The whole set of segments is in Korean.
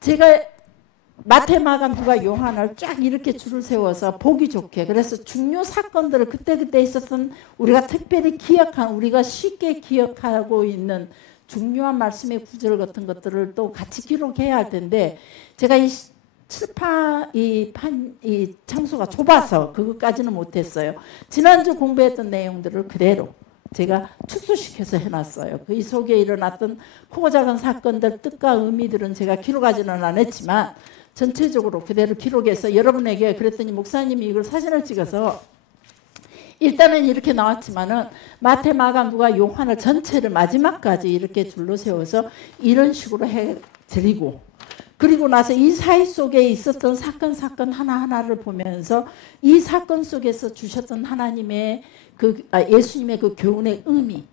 제가 마태, 마가, 누가, 요한을 쫙 이렇게 줄을 세워서 보기 좋게, 그래서 중요 사건들을 그때그때 있었던 우리가 특별히 기억한, 우리가 쉽게 기억하고 있는 중요한 말씀의 구절 같은 것들을 또 같이 기록해야 할 텐데, 제가 이 이 장소가 좁아서 그것까지는 못했어요. 지난주 공부했던 내용들을 그대로 제가 축소시켜서 해놨어요. 그 이 속에 일어났던 크고 작은 사건들, 뜻과 의미들은 제가 기록하지는 않았지만 전체적으로 그대로 기록해서 여러분에게 그랬더니 목사님이 이걸 사진을 찍어서 일단은 이렇게 나왔지만은 마태, 마가, 누가, 요한을 전체를 마지막까지 이렇게 줄로 세워서 이런 식으로 해드리고, 그리고 나서 이 사이 속에 있었던 사건 하나하나를 보면서 이 사건 속에서 주셨던 하나님의 예수님의 그 교훈의 의미,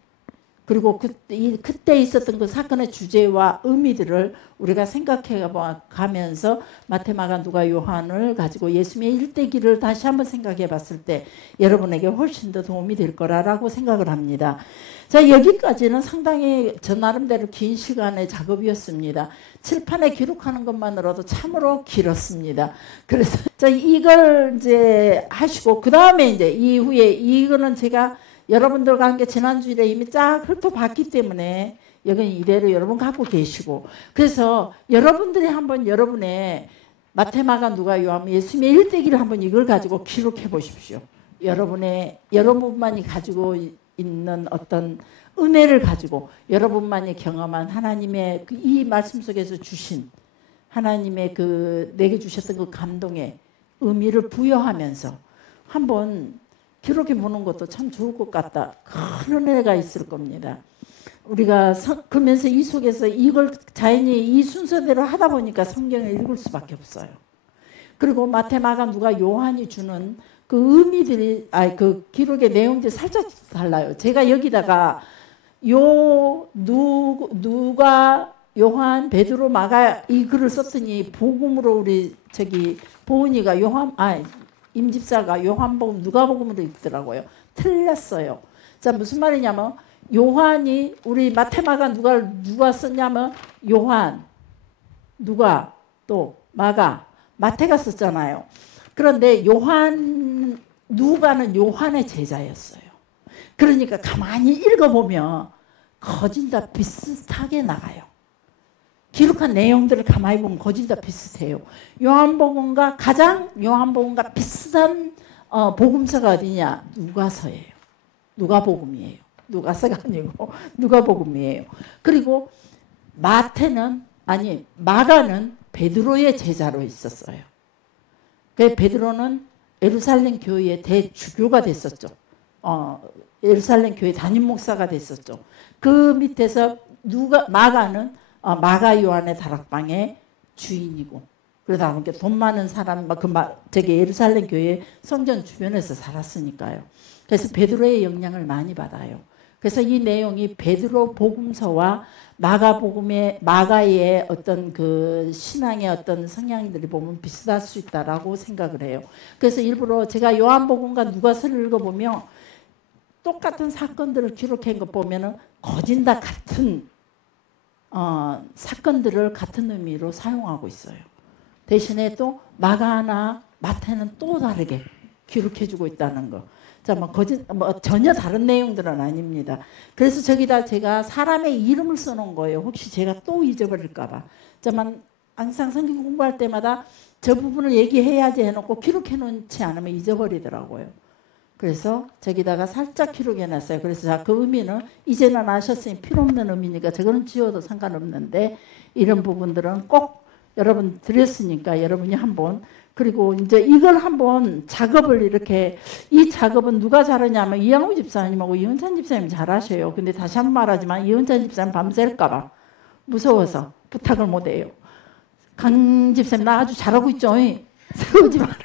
그리고 그때 있었던 그 사건의 주제와 의미들을 우리가 생각해 가면서 마태, 마가, 누가, 요한을 가지고 예수님의 일대기를 다시 한번 생각해 봤을 때 여러분에게 훨씬 더 도움이 될 거라고 생각을 합니다. 자, 여기까지는 상당히 저 나름대로 긴 시간의 작업이었습니다. 칠판에 기록하는 것만으로도 참으로 길었습니다. 그래서 자, 이걸 이제 하시고 그 다음에 이제 이후에 이거는 제가 여러분들과 함께 지난주에 이미 쫙 훑어봤기 때문에 여기는 이대로 여러분 갖고 계시고, 그래서 여러분들이 한번 여러분의 마태, 마가, 누가, 요한, 예수님의 일대기를 한번 이걸 가지고 기록해 보십시오. 여러분만이 가지고 있는 어떤 은혜를 가지고 여러분만이 경험한 하나님의 이 말씀 속에서 주신 하나님의 내게 주셨던 그 감동의 의미를 부여하면서 한번 기록해 보는 것도 참 좋을 것 같다. 큰 은혜가 있을 겁니다. 우리가 그러면서 이 속에서 이걸 자연히 이 순서대로 하다 보니까 성경을 읽을 수밖에 없어요. 그리고 마태, 마가, 누가, 요한이 주는 그 의미들이, 그 기록의 내용들이 살짝 달라요. 제가 여기다가 누가, 요한, 베드로, 마가 이 글을 썼더니 복음으로 우리 보은이가 임집사가 요한복음, 누가복음으로 읽더라고요. 틀렸어요. 자, 무슨 말이냐면 요한이 우리 마태, 마가, 누가 썼냐면 요한, 누가, 또 마가, 마태가 썼잖아요. 그런데 누가는 요한의 제자였어요. 그러니까 가만히 읽어보면 거진 다 비슷하게 나가요. 기록한 내용들을 가만히 보면 거진 다 비슷해요. 요한복음과 비슷한 복음서가 어디냐? 누가서예요. 누가복음이에요. 누가서가 아니고 누가복음이에요. 그리고 마가는 베드로의 제자로 있었어요. 베드로는 예루살렘 교회의 대주교가 됐었죠. 예루살렘 교회 담임 목사가 됐었죠. 그 밑에서 마가는 마가 요한의 다락방의 주인이고, 그러다 보니까 돈 많은 사람, 예루살렘 교회 성전 주변에서 살았으니까요. 그래서 베드로의 영향을 많이 받아요. 그래서 이 내용이 베드로 복음서와 마가의 어떤 그 신앙의 어떤 성향들이 보면 비슷할 수 있다라고 생각을 해요. 그래서 일부러 제가 요한복음과 누가서를 읽어보면 똑같은 사건들을 기록한 것 보면은 거진 다 같은 사건들을 같은 의미로 사용하고 있어요. 대신에 또 마가나 마태는 또 다르게 기록해주고 있다는 거. 자, 전혀 다른 내용들은 아닙니다. 그래서 저기다 제가 사람의 이름을 써놓은 거예요. 혹시 제가 또 잊어버릴까봐. 항상 성경 공부할 때마다 저 부분을 얘기해야지 해놓고 기록해놓지 않으면 잊어버리더라고요. 그래서 저기다가 살짝 기록해놨어요. 그래서 그 의미는 이제는 아셨으니 필요없는 의미니까 저거는 지워도 상관없는데 이런 부분들은 꼭 여러분 드렸으니까 여러분이 한번, 그리고 이제 이걸 한번 작업을 이렇게, 이 작업은 누가 잘하냐면 이양호 집사님하고 이은찬 집사님이 잘하셔요. 근데 다시 한 번 말하지만 이은찬 집사님 밤샐까봐 무서워서 부탁을 못해요. 강 집사님 나 아주 잘하고 있죠? 세우지 마라.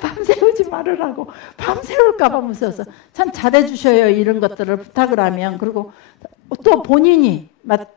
밤새우지 말으라고. 밤새울까봐 무서워서 참 잘해주셔요. 이런 것들을 부탁을 하면. 그리고 또 본인이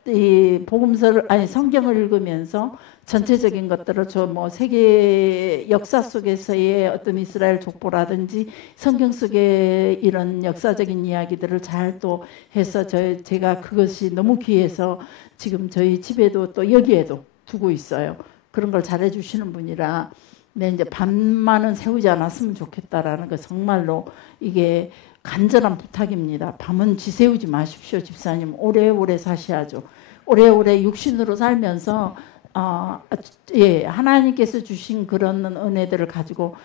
이 복음서를 아니 성경을 읽으면서 전체적인 것들을 저 뭐 세계 역사 속에서의 어떤 이스라엘 족보라든지 성경 속의 이런 역사적인 이야기들을 잘 또 해서 제가 그것이 너무 귀해서 지금 저희 집에도 또 여기에도 두고 있어요. 그런 걸 잘해 주시는 분이라 네, 이제 밤만은 세우지 않았으면 좋겠다라는 거 정말로 이게 간절한 부탁입니다. 밤은 지새우지 마십시오. 집사님 오래오래 사셔야죠. 오래오래 육신으로 살면서 예, 하나님께서 주신 그런 은혜들을 가지고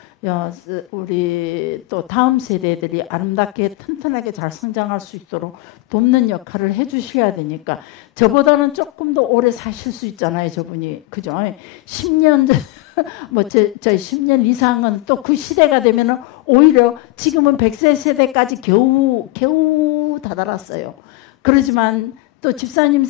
우리 또 다음 세대들이 아름답게 튼튼하게 잘 성장할 수 있도록 돕는 역할을 해주셔야 되니까 저보다는 조금 더 오래 사실 수 있잖아요. 저분이 그죠? 10년 뭐 저 10년 이상은 또 그 시대가 되면은 오히려 지금은 100세 세대까지 겨우 다다랐어요. 그러지만 또 집사님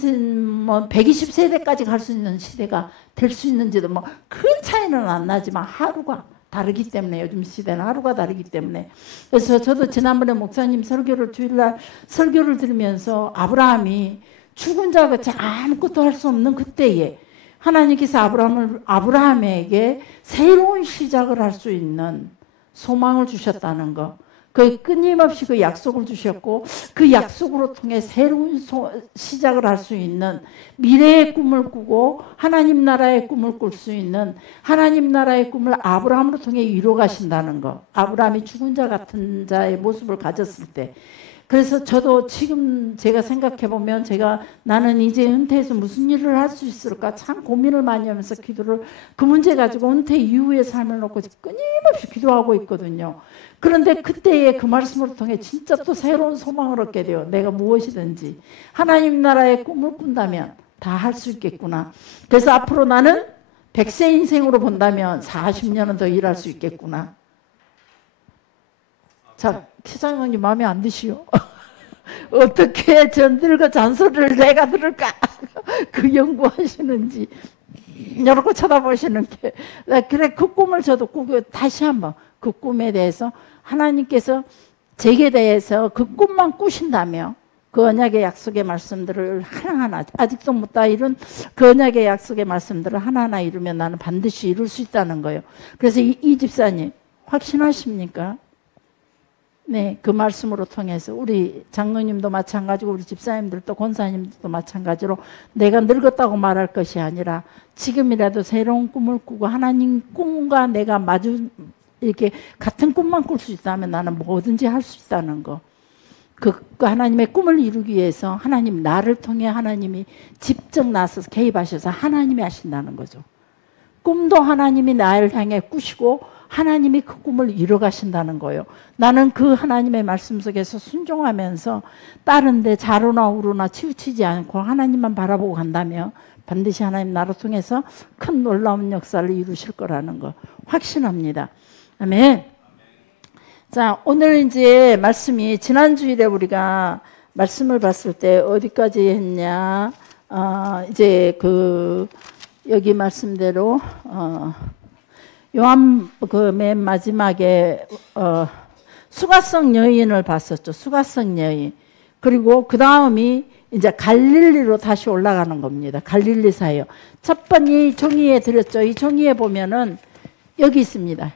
뭐 120세대까지 갈 수 있는 시대가 될 수 있는지도 뭐 큰 차이는 안 나지만 하루가 다르기 때문에 요즘 시대는 하루가 다르기 때문에 그래서 저도 지난번에 목사님 주일날 설교를 들으면서 아브라함이 죽은 자가 아무것도 할 수 없는 그때에 하나님께서 아브라함에게 새로운 시작을 할 수 있는 소망을 주셨다는 거. 그 끊임없이 그 약속을 주셨고 그 약속으로 통해 새로운 시작을 할 수 있는 미래의 꿈을 꾸고 하나님 나라의 꿈을 꿀 수 있는 하나님 나라의 꿈을 아브라함으로 통해 이루어 가신다는 거. 아브라함이 죽은 자 같은 자의 모습을 가졌을 때 그래서 저도 지금 제가 생각해 보면 나는 이제 은퇴해서 무슨 일을 할 수 있을까 참 고민을 많이 하면서 그 문제 가지고 은퇴 이후의 삶을 놓고 끊임없이 기도하고 있거든요. 그런데 그때의 그 말씀을 통해 진짜 또 새로운 소망을 얻게 돼요. 내가 무엇이든지 하나님 나라의 꿈을 꾼다면 다 할 수 있겠구나. 그래서 앞으로 나는 100세 인생으로 본다면 40년은 더 일할 수 있겠구나. 자, 시장님 마음에 안 드시오? 어떻게 저 늙어 잔소리를 내가 들을까? 그 연구하시는지 여러 거 쳐다보시는 게 그래 그 꿈을 저도 꾸고 다시 한번 그 꿈에 대해서 하나님께서 제게 대해서 그 꿈만 꾸신다며 그 언약의 약속의 말씀들을 하나하나 아직도 못 다 이룬 그 언약의 약속의 말씀들을 하나하나 이루면 나는 반드시 이룰 수 있다는 거예요. 그래서 이 집사님 확신하십니까? 네, 그 말씀으로 통해서 우리 장로님도 마찬가지고 우리 집사님들도 권사님들도 마찬가지로 내가 늙었다고 말할 것이 아니라 지금이라도 새로운 꿈을 꾸고 하나님 꿈과 내가 이렇게 같은 꿈만 꿀 수 있다면 나는 뭐든지 할 수 있다는 거. 그 하나님의 꿈을 이루기 위해서 하나님 나를 통해 하나님이 직접 나서서 개입하셔서 하나님이 하신다는 거죠. 꿈도 하나님이 나를 향해 꾸시고 하나님이 그 꿈을 이뤄 가신다는 거예요. 나는 그 하나님의 말씀 속에서 순종하면서 다른 데 좌로나 우로나 치우치지 않고 하나님만 바라보고 간다면 반드시 하나님 나를 통해서 큰 놀라운 역사를 이루실 거라는 거 확신합니다. 아멘. 자, 오늘 이제 말씀이 지난주일에 우리가 말씀을 봤을 때 어디까지 했냐? 이제 여기 말씀대로 요한 그 맨 마지막에 수가성 여인을 봤었죠. 수가성 여인. 그리고 그 다음이 이제 갈릴리로 다시 올라가는 겁니다. 갈릴리사예요. 첫 번째 이 종이에 드렸죠. 이 종이에 보면은 여기 있습니다.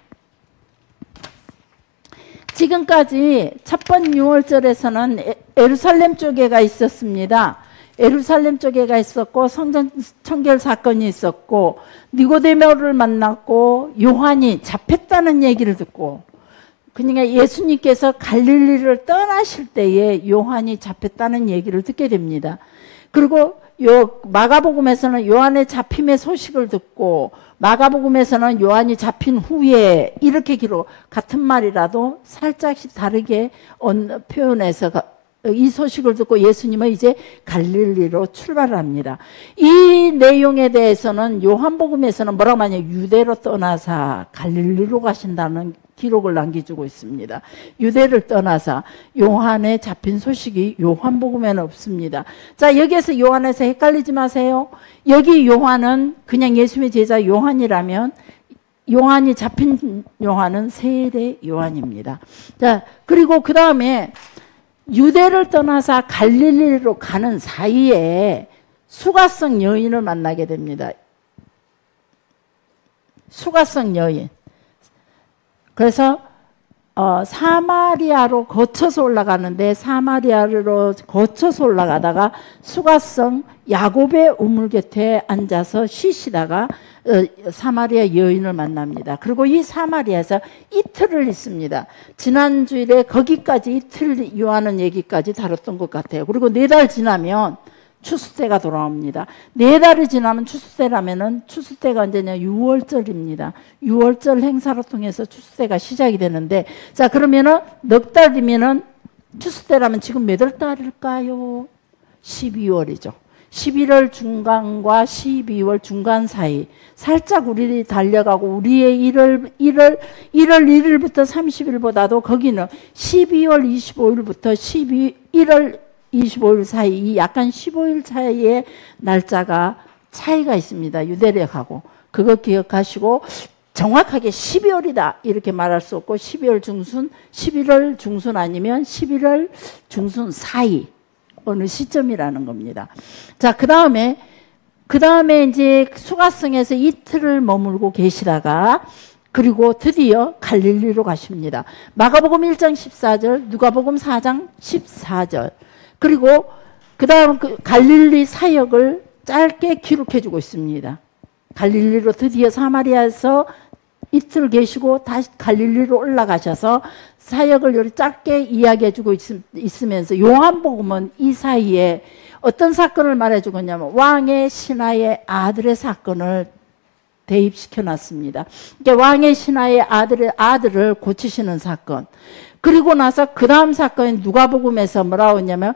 지금까지 첫 번 6월절에서는 예루살렘 쪽에가 있었습니다. 예루살렘 쪽에가 있었고 성전 청결 사건이 있었고 니고데모를 만났고 요한이 잡혔다는 얘기를 듣고 그러니까 예수님께서 갈릴리를 떠나실 때에 요한이 잡혔다는 얘기를 듣게 됩니다. 그리고 마가복음에서는 요한의 잡힘의 소식을 듣고 마가복음에서는 요한이 잡힌 후에 이렇게 같은 말이라도 살짝씩 다르게 표현해서 이 소식을 듣고 예수님은 이제 갈릴리로 출발합니다. 이 내용에 대해서는 요한복음에서는 뭐라고 하냐 유대로 떠나사 갈릴리로 가신다는 기록을 남겨주고 있습니다. 유대를 떠나사 요한의 잡힌 소식이 요한복음에는 없습니다. 자, 여기에서 요한에서 헷갈리지 마세요. 여기 요한은 그냥 예수님의 제자 요한이라면 요한이 잡힌 요한은 세례 요한입니다. 자, 그리고 그 다음에 유대를 떠나서 갈릴리로 가는 사이에 수가성 여인을 만나게 됩니다. 수가성 여인. 그래서 사마리아로 거쳐서 올라가는데 사마리아로 거쳐서 올라가다가 수가성 야곱의 우물 곁에 앉아서 쉬시다가 사마리아 여인을 만납니다. 그리고 이 사마리아에서 이틀을 있습니다. 지난주일에 거기까지 이틀 유하는 얘기까지 다뤘던 것 같아요. 그리고 4달 지나면 추수때가 돌아옵니다. 4달이 지나면 추수때라면은 추수때가 언제냐? 6월절입니다. 6월절 행사를 통해서 추수때가 시작이 되는데, 자, 그러면은 넉 달이면은 추수때라면 지금 몇 월 달일까요? 12월이죠. 11월 중간과 12월 중간 사이 살짝 우리들이 달려가고 우리의 1월 1일부터 30일보다도 거기는 12월 25일부터 1월 25일 사이 이 약간 15일 차이의 날짜가 차이가 있습니다. 유대력하고. 그거 기억하시고 정확하게 12월이다 이렇게 말할 수 없고 12월 중순, 11월 중순 아니면 11월 중순 사이 어느 시점이라는 겁니다. 자, 그 다음에 이제 수가성에서 이틀을 머물고 계시다가 그리고 드디어 갈릴리로 가십니다. 마가복음 1장 14절, 누가복음 4장 14절. 그리고 그 다음 갈릴리 사역을 짧게 기록해 주고 있습니다. 갈릴리로 드디어 사마리아에서 이틀 계시고 다시 갈릴리로 올라가셔서 사역을 요리 짧게 이야기해 주고 있으면서 요한복음은 이 사이에 어떤 사건을 말해 주고 있냐면 왕의 신하의 아들의 사건을 대입시켜 놨습니다. 그러니까 왕의 신하의 아들을 고치시는 사건. 그리고 나서 그 다음 사건이 누가복음에서 뭐라고 했냐면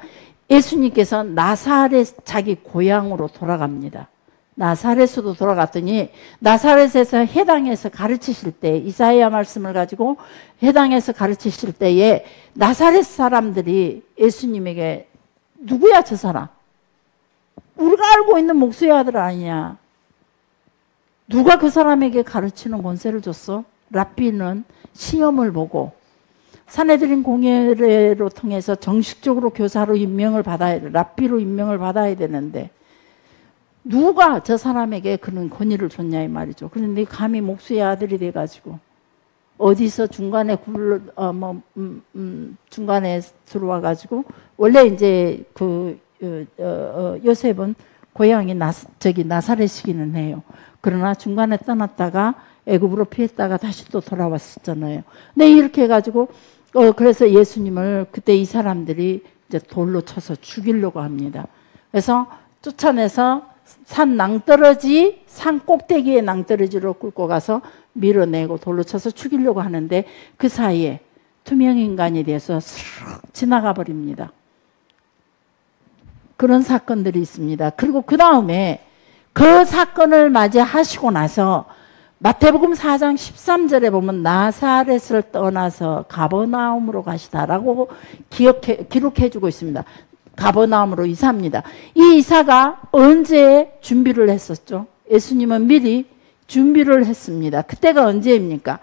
예수님께서 나사렛 자기 고향으로 돌아갑니다. 나사렛으로 돌아갔더니 나사렛에서 해당에서 가르치실 때 이사야 말씀을 가지고 해당에서 가르치실 때에 나사렛 사람들이 예수님에게 누구야 저 사람? 우리가 알고 있는 목수의 아들 아니냐? 누가 그 사람에게 가르치는 권세를 줬어? 랍비는 시험을 보고 산헤드린 공회를 통해서 정식적으로 교사로 임명을 받아야 돼. 랍비로 임명을 받아야 되는데 누가 저 사람에게 그런 권위를 줬냐 이 말이죠. 그런데 감히 목수의 아들이 돼가지고 어디서 중간에 중간에 들어와가지고 원래 이제 요셉은 고향이 나사렛이기는 해요. 그러나 중간에 떠났다가 애굽으로 피했다가 다시 또 돌아왔었잖아요. 네, 이렇게 해가지고 그래서 예수님을 그때 이 사람들이 이제 돌로 쳐서 죽이려고 합니다. 그래서 쫓아내서 산 꼭대기에 낭떠러지로 끌고 가서 밀어내고 돌로 쳐서 죽이려고 하는데 그 사이에 투명인간이 돼서 슥 지나가 버립니다. 그런 사건들이 있습니다. 그리고 그 다음에 그 사건을 맞이하시고 나서 마태복음 4장 13절에 보면 나사렛을 떠나서 가버나움으로 가시다라고 기록해 주고 있습니다. 가버나움으로 이사합니다. 이 이사가 언제 준비를 했었죠? 예수님은 미리 준비를 했습니다. 그때가 언제입니까?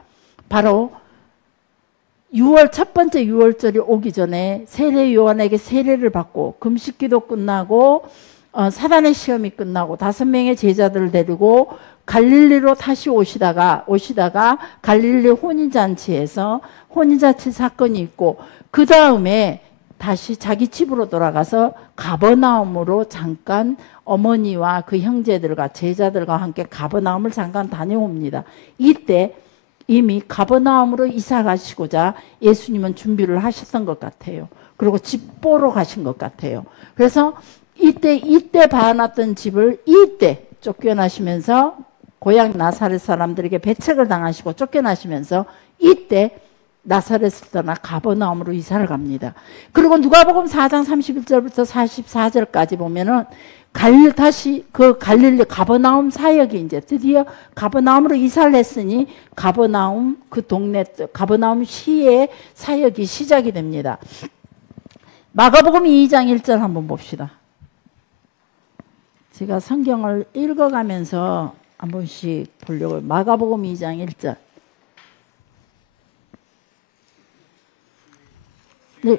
바로 첫 번째 6월절이 오기 전에 세례 요한에게 세례를 받고 금식기도 끝나고 사단의 시험이 끝나고 5명의 제자들을 데리고 갈릴리로 다시 오시다가 갈릴리 혼인잔치에서 혼인잔치 사건이 있고 그 다음에 다시 자기 집으로 돌아가서 가버나움으로 잠깐 어머니와 그 형제들과 제자들과 함께 가버나움을 잠깐 다녀옵니다. 이때 이미 가버나움으로 이사 가시고자 예수님은 준비를 하셨던 것 같아요. 그리고 집 보러 가신 것 같아요. 그래서 이때 봐놨던 집을 이때 쫓겨나시면서 고향 나사렛 사람들에게 배척을 당하시고 쫓겨나시면서 이때 나사렛을 떠나 가버나움으로 이사를 갑니다. 그리고 누가복음 4장 31절부터 44절까지 보면은 다시 그 갈릴리 가버나움 사역이 이제 드디어 가버나움으로 이사를 했으니 가버나움 그 동네 가버나움 시의 사역이 시작이 됩니다. 마가복음 2장 1절 한번 봅시다. 제가 성경을 읽어가면서 한 번씩 보려고 마가복음 2장 1절. 네.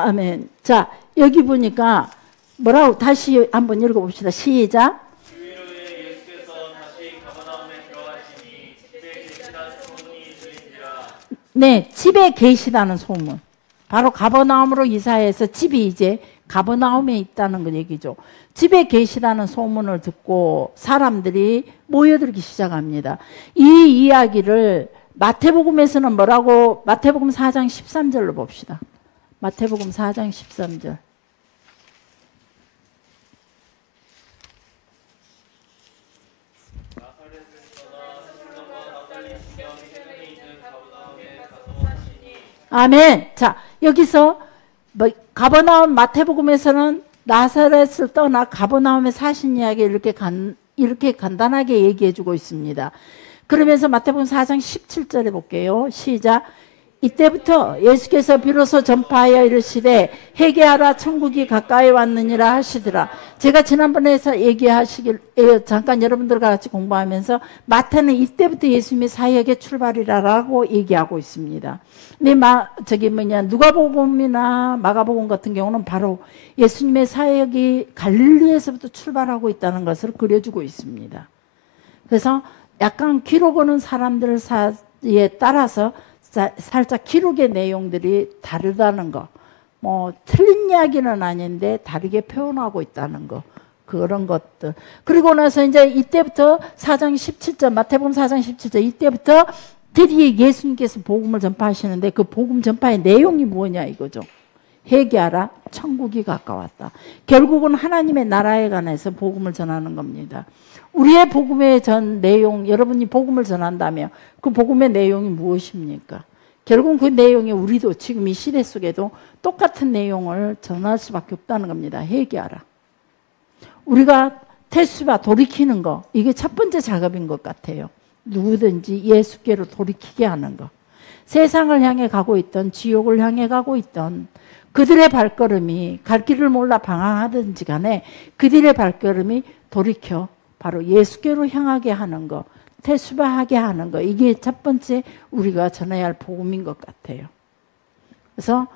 아멘. 자, 여기 보니까 뭐라고 다시 한번 읽어봅시다. 시작. 주일 후에 예수께서 다시 가버나움에 들어가시니 집에 계시다는 소문이 들린지라. 네, 집에 계시다는 소문. 바로 가버나움으로 이사해서 집이 이제 가버나움에 있다는 그 얘기죠. 집에 계시다는 소문을 듣고 사람들이 모여들기 시작합니다. 이 이야기를 마태복음에서는 뭐라고, 마태복음 4장 13절로 봅시다. 마태복음 4장 13절. 아멘. 자, 여기서 뭐 가버나움, 마태복음에서는 나사렛을 떠나 가버나움에 사신 이야기 이렇게 간단하게 얘기해 주고 있습니다. 그러면서 마태복음 4장 17절에 볼게요. 시작. 이때부터 예수께서 비로소 전파하여 이르시되 회개하라 천국이 가까이 왔느니라 하시더라. 제가 지난번에 얘기하시길 잠깐 여러분들과 같이 공부하면서 마태는 이때부터 예수님의 사역의 출발이라고 얘기하고 있습니다. 근데 누가복음이나 마가복음 같은 경우는 바로 예수님의 사역이 갈릴리에서부터 출발하고 있다는 것을 그려주고 있습니다. 그래서 약간 기록 오는 사람들 사이에 따라서 살짝 기록의 내용들이 다르다는 거, 뭐 틀린 이야기는 아닌데 다르게 표현하고 있다는 거, 그런 것들. 그리고 나서 이제 이때부터 4장 17절, 마태복음 4장 17절, 이때부터 드디어 예수님께서 복음을 전파하시는데 그 복음 전파의 내용이 뭐냐 이거죠. 회개하라, 천국이 가까웠다. 결국은 하나님의 나라에 관해서 복음을 전하는 겁니다. 우리의 복음의 전 내용, 여러분이 복음을 전한다면 그 복음의 내용이 무엇입니까? 결국 그 내용이 우리도 지금 이 시대 속에도 똑같은 내용을 전할 수밖에 없다는 겁니다. 회개하라. 우리가 태수바 돌이키는 거, 이게 첫 번째 작업인 것 같아요. 누구든지 예수께로 돌이키게 하는 거. 세상을 향해 가고 있던, 지옥을 향해 가고 있던 그들의 발걸음이 갈 길을 몰라 방황하든지 간에 그들의 발걸음이 돌이켜 바로 예수께로 향하게 하는 거, 태수바하게 하는 거, 이게 첫 번째 우리가 전해야 할 복음인 것 같아요. 그래서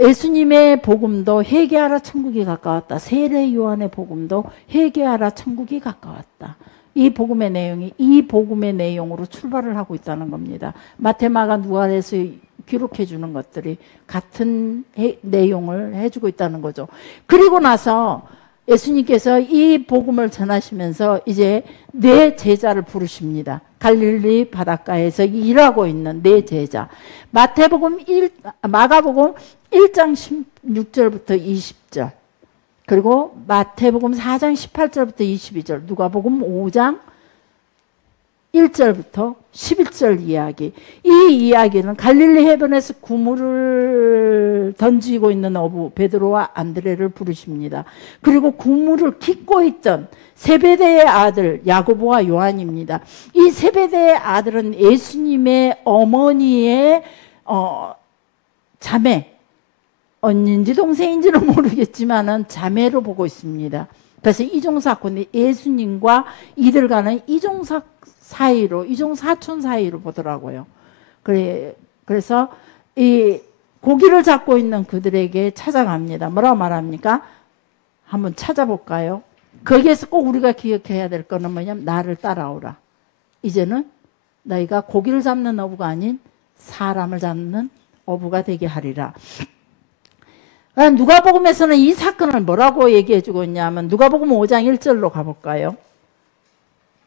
예수님의 복음도 회개하라 천국이 가까웠다. 세례 요한의 복음도 회개하라 천국이 가까웠다. 이 복음의 내용이 이 복음의 내용으로 출발을 하고 있다는 겁니다. 마태, 마가, 누가에서 기록해 주는 것들이 같은 내용을 해주고 있다는 거죠. 그리고 나서 예수님께서 이 복음을 전하시면서 이제 네 제자를 부르십니다. 갈릴리 바닷가에서 일하고 있는 네 제자. 마가복음 1장 16절부터 20절. 그리고 마태복음 4장 18절부터 22절. 누가복음 5장 1절부터 11절 이야기. 이 이야기는 갈릴리 해변에서 그물을 던지고 있는 어부 베드로와 안드레를 부르십니다. 그리고 그물을 깃고 있던 세베대의 아들 야고보와 요한입니다. 이 세베대의 아들은 예수님의 어머니의 자매, 언니인지 동생인지는 모르겠지만은 자매로 보고 있습니다. 그래서 이종사건, 예수님과 이들 간의 이종사 사이로, 이종사촌 사이로 보더라고요. 그래서 이 고기를 잡고 있는 그들에게 찾아갑니다. 뭐라고 말합니까? 한번 찾아볼까요? 거기에서 꼭 우리가 기억해야 될 거는 뭐냐면 나를 따라오라. 이제는 너희가 고기를 잡는 어부가 아닌 사람을 잡는 어부가 되게 하리라. 누가복음에서는 이 사건을 뭐라고 얘기해 주고 있냐면 누가복음 5장 1절로 가볼까요?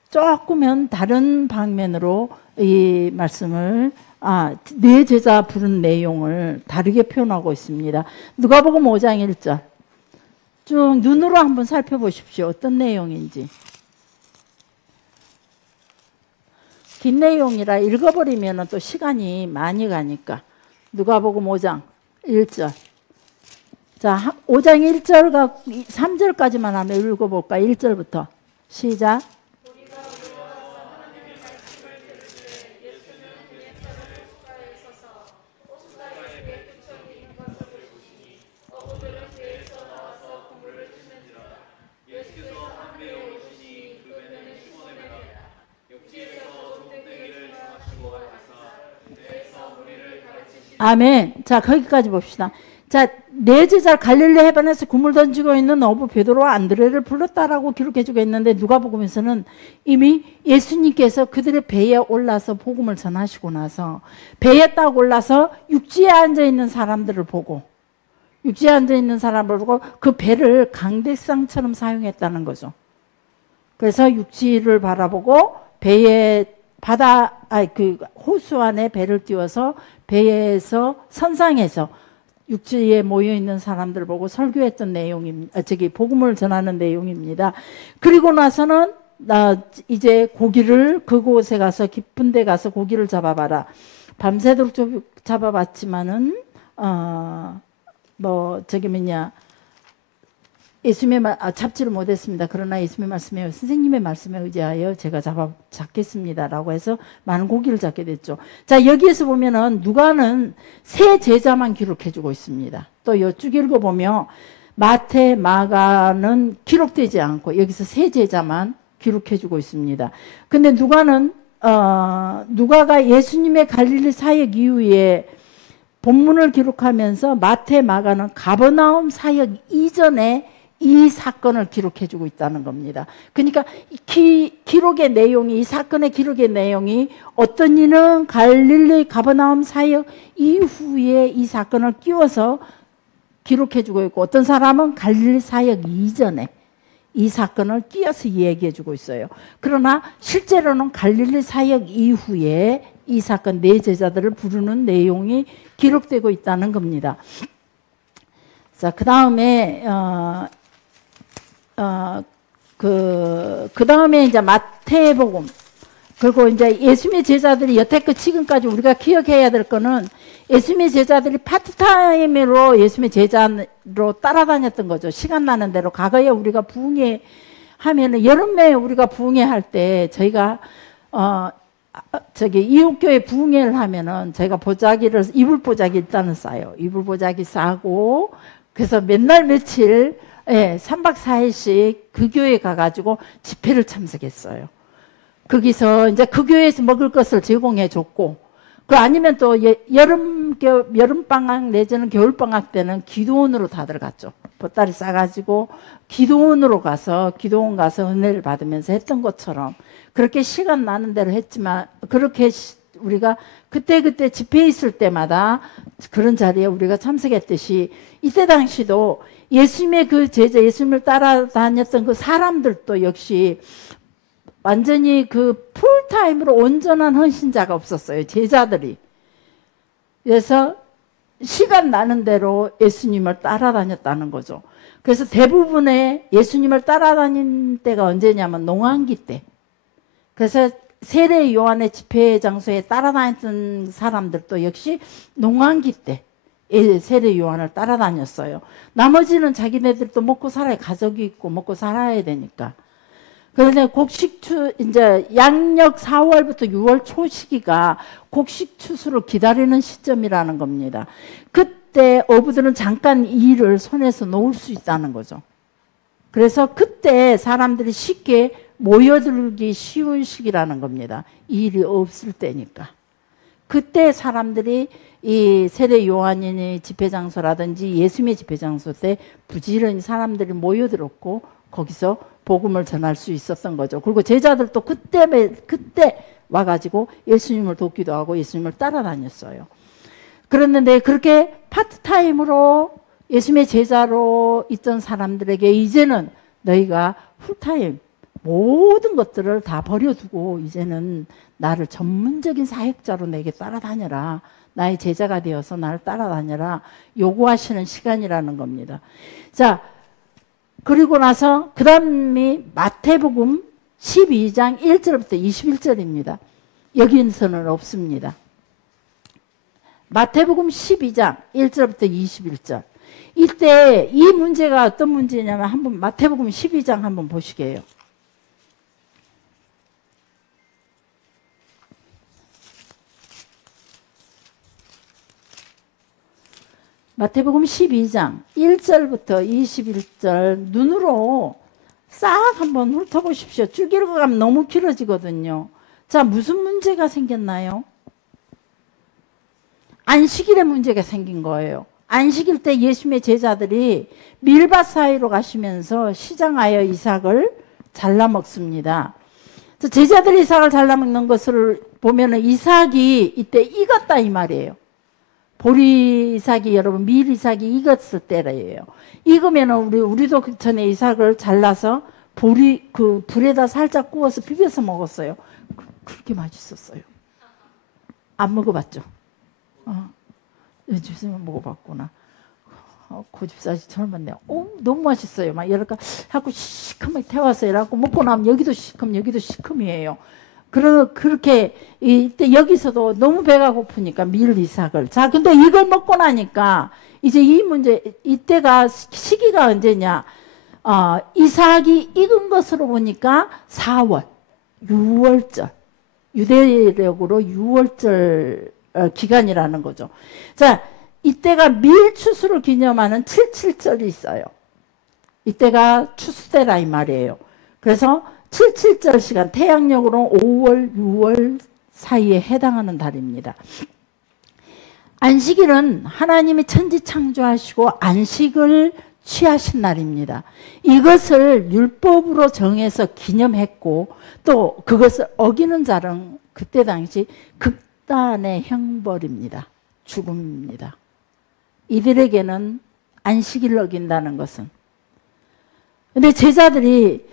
조금은 다른 방면으로 이 말씀을 네 제자 부른 내용을 다르게 표현하고 있습니다. 누가복음 5장 1절 쭉 눈으로 한번 살펴보십시오. 어떤 내용인지. 긴 내용이라 읽어버리면 또 시간이 많이 가니까. 누가복음 5장 1절. 자, 5장 1절과 3절까지만 한번 읽어볼까? 1절부터. 시작. 아멘. 자, 거기까지 봅시다. 자, 네 제자 갈릴리 해변에서 굼을 던지고 있는 어부 베드로와 안드레를 불렀다라고 기록해주고 있는데 누가복음에서는 이미 예수님께서 그들의 배에 올라서 복음을 전하시고 나서 배에 딱 올라서 육지에 앉아있는 사람들을 보고 육지에 앉아있는 사람을 보고 그 배를 강대상처럼 사용했다는 거죠. 그래서 육지를 바라보고 배에 그 호수 안에 배를 띄워서 배에서 선상에서 육지에 모여있는 사람들 보고 설교했던 내용입니다. 복음을 전하는 내용입니다. 그리고 나서는 이제 고기를 그곳에 가서 깊은 데 가서 고기를 잡아봐라. 밤새도록 잡아봤지만은 예수님의 잡지를 못했습니다. 그러나 예수님의 말씀에 선생님의 말씀에 의지하여 제가 잡겠습니다라고 해서 많은 고기를 잡게 됐죠. 자, 여기에서 보면은 누가는 세 제자만 기록해주고 있습니다. 또 이쪽 읽어보면 마태, 마가는 기록되지 않고 여기서 세 제자만 기록해주고 있습니다. 근데 누가가 예수님의 갈릴리 사역 이후에 본문을 기록하면서 마태, 마가는 가버나움 사역 이전에 이 사건을 기록해주고 있다는 겁니다. 그러니까 기록의 내용이 이 사건의 기록의 내용이 어떤 이는 갈릴리 가버나움 사역 이후에 이 사건을 끼워서 기록해주고 있고 어떤 사람은 갈릴리 사역 이전에 이 사건을 끼워서 얘기해주고 있어요. 그러나 실제로는 갈릴리 사역 이후에 이 사건 네 제자들을 부르는 내용이 기록되고 있다는 겁니다. 자, 그 다음에 그 다음에 이제 마태복음 그리고 이제 예수님의 제자들이 여태껏 지금까지 우리가 기억해야 될 거는 예수님의 제자들이 파트타임으로 예수님의 제자로 따라다녔던 거죠. 시간 나는 대로. 과거에 우리가 부흥회 하면은 여름에 우리가 부흥회 할 때 저희가 이웃교회 부흥회를 하면은 저희가 이불 보자기 일단은 싸요. 이불 보자기 싸고 그래서 맨날 며칠 3박 4일씩 그 교회에 가가지고 집회를 참석했어요. 거기서 이제 그 교회에서 먹을 것을 제공해 줬고, 그 아니면 또 여름방학 내지는 겨울방학 때는 기도원으로 다들 갔죠. 보따리 싸가지고 기도원 가서 은혜를 받으면서 했던 것처럼 그렇게 시간 나는 대로 했지만 그렇게 우리가 그때 집회 있을 때마다 그런 자리에 우리가 참석했듯이 이때 당시도 예수님의 그 제자, 예수님을 따라다녔던 그 사람들도 역시 완전히 그 풀타임으로 온전한 헌신자가 없었어요. 제자들이. 그래서 시간 나는 대로 예수님을 따라다녔다는 거죠. 그래서 대부분의 예수님을 따라다닌 때가 언제냐면 농한기 때. 그래서 세례 요한의 집회 장소에 따라다녔던 사람들도 역시 농한기 때 세례 요한을 따라다녔어요. 나머지는 자기네들도 먹고 살아야 가족이 있고 먹고 살아야 되니까. 그런데 이제 양력 4월부터 6월 초 시기가 곡식 추수를 기다리는 시점이라는 겁니다. 그때 어부들은 잠깐 일을 손에서 놓을 수 있다는 거죠. 그래서 그때 사람들이 쉽게 모여들기 쉬운 시기라는 겁니다. 일이 없을 때니까. 그때 사람들이 이 세례 요한의 집회 장소라든지 예수님의 집회 장소 때 부지런히 사람들이 모여들었고 거기서 복음을 전할 수 있었던 거죠. 그리고 제자들도 그때 와가지고 예수님을 돕기도 하고 예수님을 따라다녔어요. 그랬는데 그렇게 파트타임으로 예수님의 제자로 있던 사람들에게 이제는 너희가 풀타임 모든 것들을 다 버려두고 이제는 나를 전문적인 사역자로 내게 따라다녀라. 나의 제자가 되어서 나를 따라다녀라. 요구하시는 시간이라는 겁니다. 자, 그리고 나서 그 다음이 마태복음 12장 1절부터 21절입니다. 여기서는 없습니다. 마태복음 12장 1절부터 21절. 이때 이 문제가 어떤 문제냐면 한번 마태복음 12장 한번 보시게요. 마태복음 12장 1절부터 21절 눈으로 싹 한번 훑어보십시오. 쭉 읽어가면 너무 길어지거든요. 자, 무슨 문제가 생겼나요? 안식일에 문제가 생긴 거예요. 안식일 때 예수님의 제자들이 밀밭 사이로 가시면서 시장하여 이삭을 잘라 먹습니다. 제자들이 이삭을 잘라 먹는 것을 보면은 이삭이 이때 익었다 이 말이에요. 보리 이삭이 여러분 밀 이삭이 익었을 때래요. 익으면은 우리도 그 전에 이삭을 잘라서 보리 그 불에다 살짝 구워서 비벼서 먹었어요. 그렇게 맛있었어요. 안 먹어봤죠? 주스는 먹어봤구나. 고집사지 젊었네. 너무 맛있어요. 막 이럴까 하고 시커멓게 태워서 이러고 먹고 나면 여기도 시커먼 여기도 시커미에요. 그렇게 이때 여기서도 너무 배가 고프니까 밀 이삭을. 자, 근데 이걸 먹고 나니까 이제 이 문제 이때가 시기가 언제냐? 이삭이 익은 것으로 보니까 4월, 6월절. 유대력으로 6월절 기간이라는 거죠. 자, 이때가 밀추수를 기념하는 77절이 있어요. 이때가 추수때라 이 말이에요. 그래서 77절 시간, 태양력으로 5월, 6월 사이에 해당하는 달입니다. 안식일은 하나님이 천지 창조하시고 안식을 취하신 날입니다. 이것을 율법으로 정해서 기념했고 또 그것을 어기는 자는 그때 당시 극단의 형벌입니다. 죽음입니다. 이들에게는 안식일을 어긴다는 것은. 근데 제자들이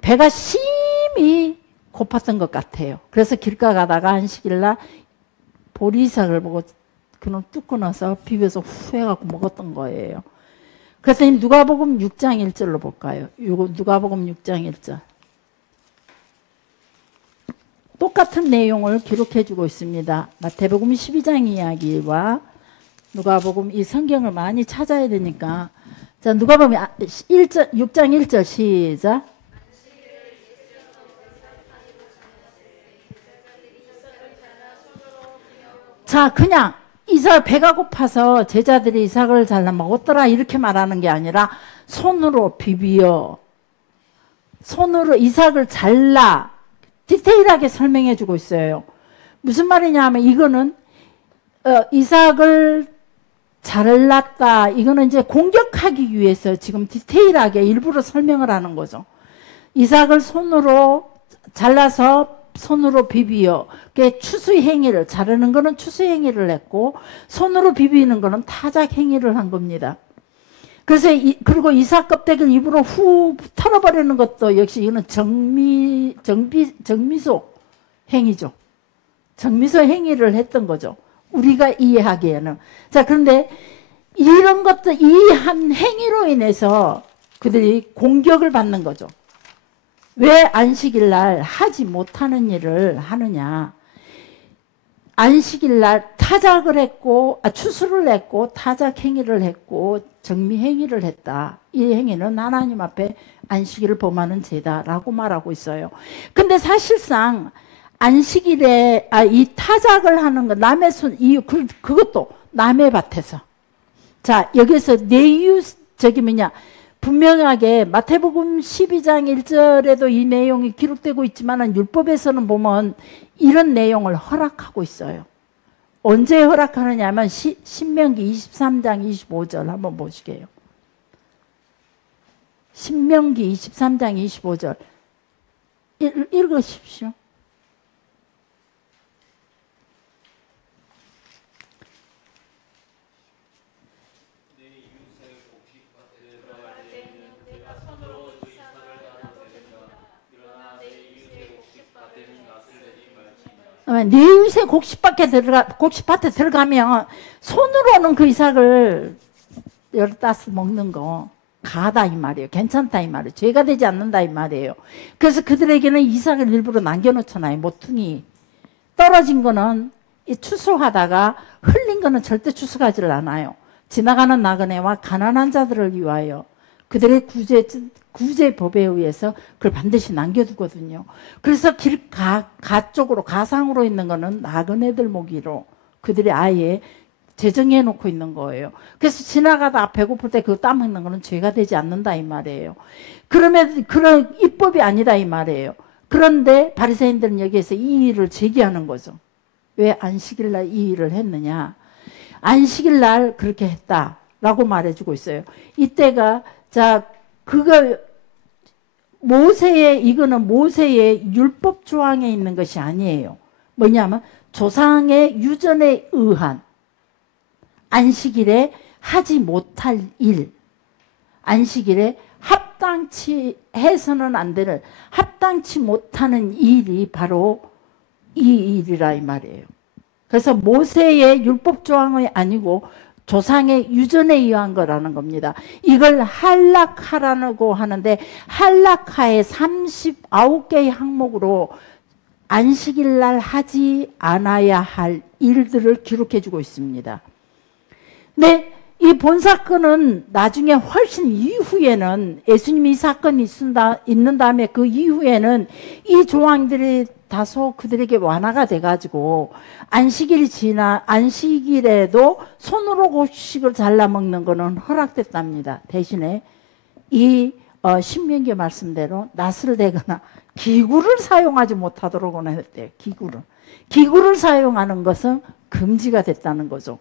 배가 심히 고팠던 것 같아요. 그래서 길가 가다가 안식일날 보리삭을 보고 그놈 뜯고 나서 비벼서 후 해갖고 먹었던 거예요. 그래서 누가복음 6장 1절로 볼까요? 누가복음 6장 1절. 똑같은 내용을 기록해주고 있습니다. 마태복음 12장 이야기와 누가복음 이 성경을 많이 찾아야 되니까. 자, 누가복음 6장 1절 시작. 자, 그냥 이삭 배가 고파서 제자들이 이삭을 잘라 먹었더라 이렇게 말하는 게 아니라 손으로 비비어 손으로 이삭을 잘라 디테일하게 설명해 주고 있어요. 무슨 말이냐 하면 이거는 이삭을 잘랐다. 이거는 이제 공격하기 위해서 지금 디테일하게 일부러 설명을 하는 거죠. 이삭을 손으로 잘라서 손으로 비비어. 추수 행위를 자르는 거는 추수 행위를 했고 손으로 비비는 거는 타작 행위를 한 겁니다. 그래서 그리고 이삭 껍데기를 입으로 후 털어버리는 것도 역시 이거는 정미소 행위죠. 정미소 행위를 했던 거죠. 우리가 이해하기에는. 자, 그런데 이런 것도 이 한 행위로 인해서 그들이 공격을 받는 거죠. 왜 안식일 날 하지 못하는 일을 하느냐. 안식일 날 타작을 했고 추수를 했고 타작 행위를 했고 정미 행위를 했다. 이 행위는 하나님 앞에 안식일을 범하는 죄다라고 말하고 있어요. 근데 사실상 안식일에 이 타작을 하는 거 남의 손 그것도 남의 밭에서. 자, 여기서 내유 저기 뭐냐 분명하게 마태복음 12장 1절에도 이 내용이 기록되고 있지만 율법에서는 보면 이런 내용을 허락하고 있어요. 언제 허락하느냐 하면 신명기 23장 25절 한번 보시게요. 신명기 23장 25절 읽으십시오. 내 이웃의 곡식밭에 들어가면 손으로는 그 이삭을 열어 따서 먹는 거 가다 이 말이에요. 괜찮다 이 말이에요. 죄가 되지 않는다 이 말이에요. 그래서 그들에게는 이삭을 일부러 남겨놓잖아요. 모퉁이 떨어진 거는 추수하다가 흘린 거는 절대 추수하지를 않아요. 지나가는 나그네와 가난한 자들을 위하여 그들의 구제법에 의해서 그걸 반드시 남겨두거든요. 그래서 가 쪽으로 가상으로 있는 거는 나그네들 먹이로 그들이 아예 제정해 놓고 있는 거예요. 그래서 지나가다 배고플 때 그거 따먹는 거는 죄가 되지 않는다 이 말이에요. 그러면 그런 입법이 아니다 이 말이에요. 그런데 바리새인들은 여기에서 이 일을 제기하는 거죠. 왜 안식일 날 이 일을 했느냐. 안식일 날 그렇게 했다. 라고 말해주고 있어요. 이때가, 자, 그거, 이거는 모세의 율법 조항에 있는 것이 아니에요. 뭐냐면, 조상의 유전에 의한 안식일에 하지 못할 일, 안식일에 합당치 해서는 안 되는, 합당치 못하는 일이 바로 이 일이라 이 말이에요. 그래서 모세의 율법 조항이 아니고 조상의 유전에 의한 거라는 겁니다. 이걸 할라카라고 하는데 할라카의 39개의 항목으로 안식일 날 하지 않아야 할 일들을 기록해 주고 있습니다. 근데 이 본사건은 나중에 훨씬 이후에는 예수님이 이 사건이 있는 다음에 그 이후에는 이 조항들이 다소 그들에게 완화가 돼가지고 안식일에도 손으로 곡식을 잘라 먹는 거는 허락됐답니다. 대신에 이 신명기 말씀대로 낫을 대거나 기구를 사용하지 못하도록 했대요. 기구를 사용하는 것은 금지가 됐다는 거죠.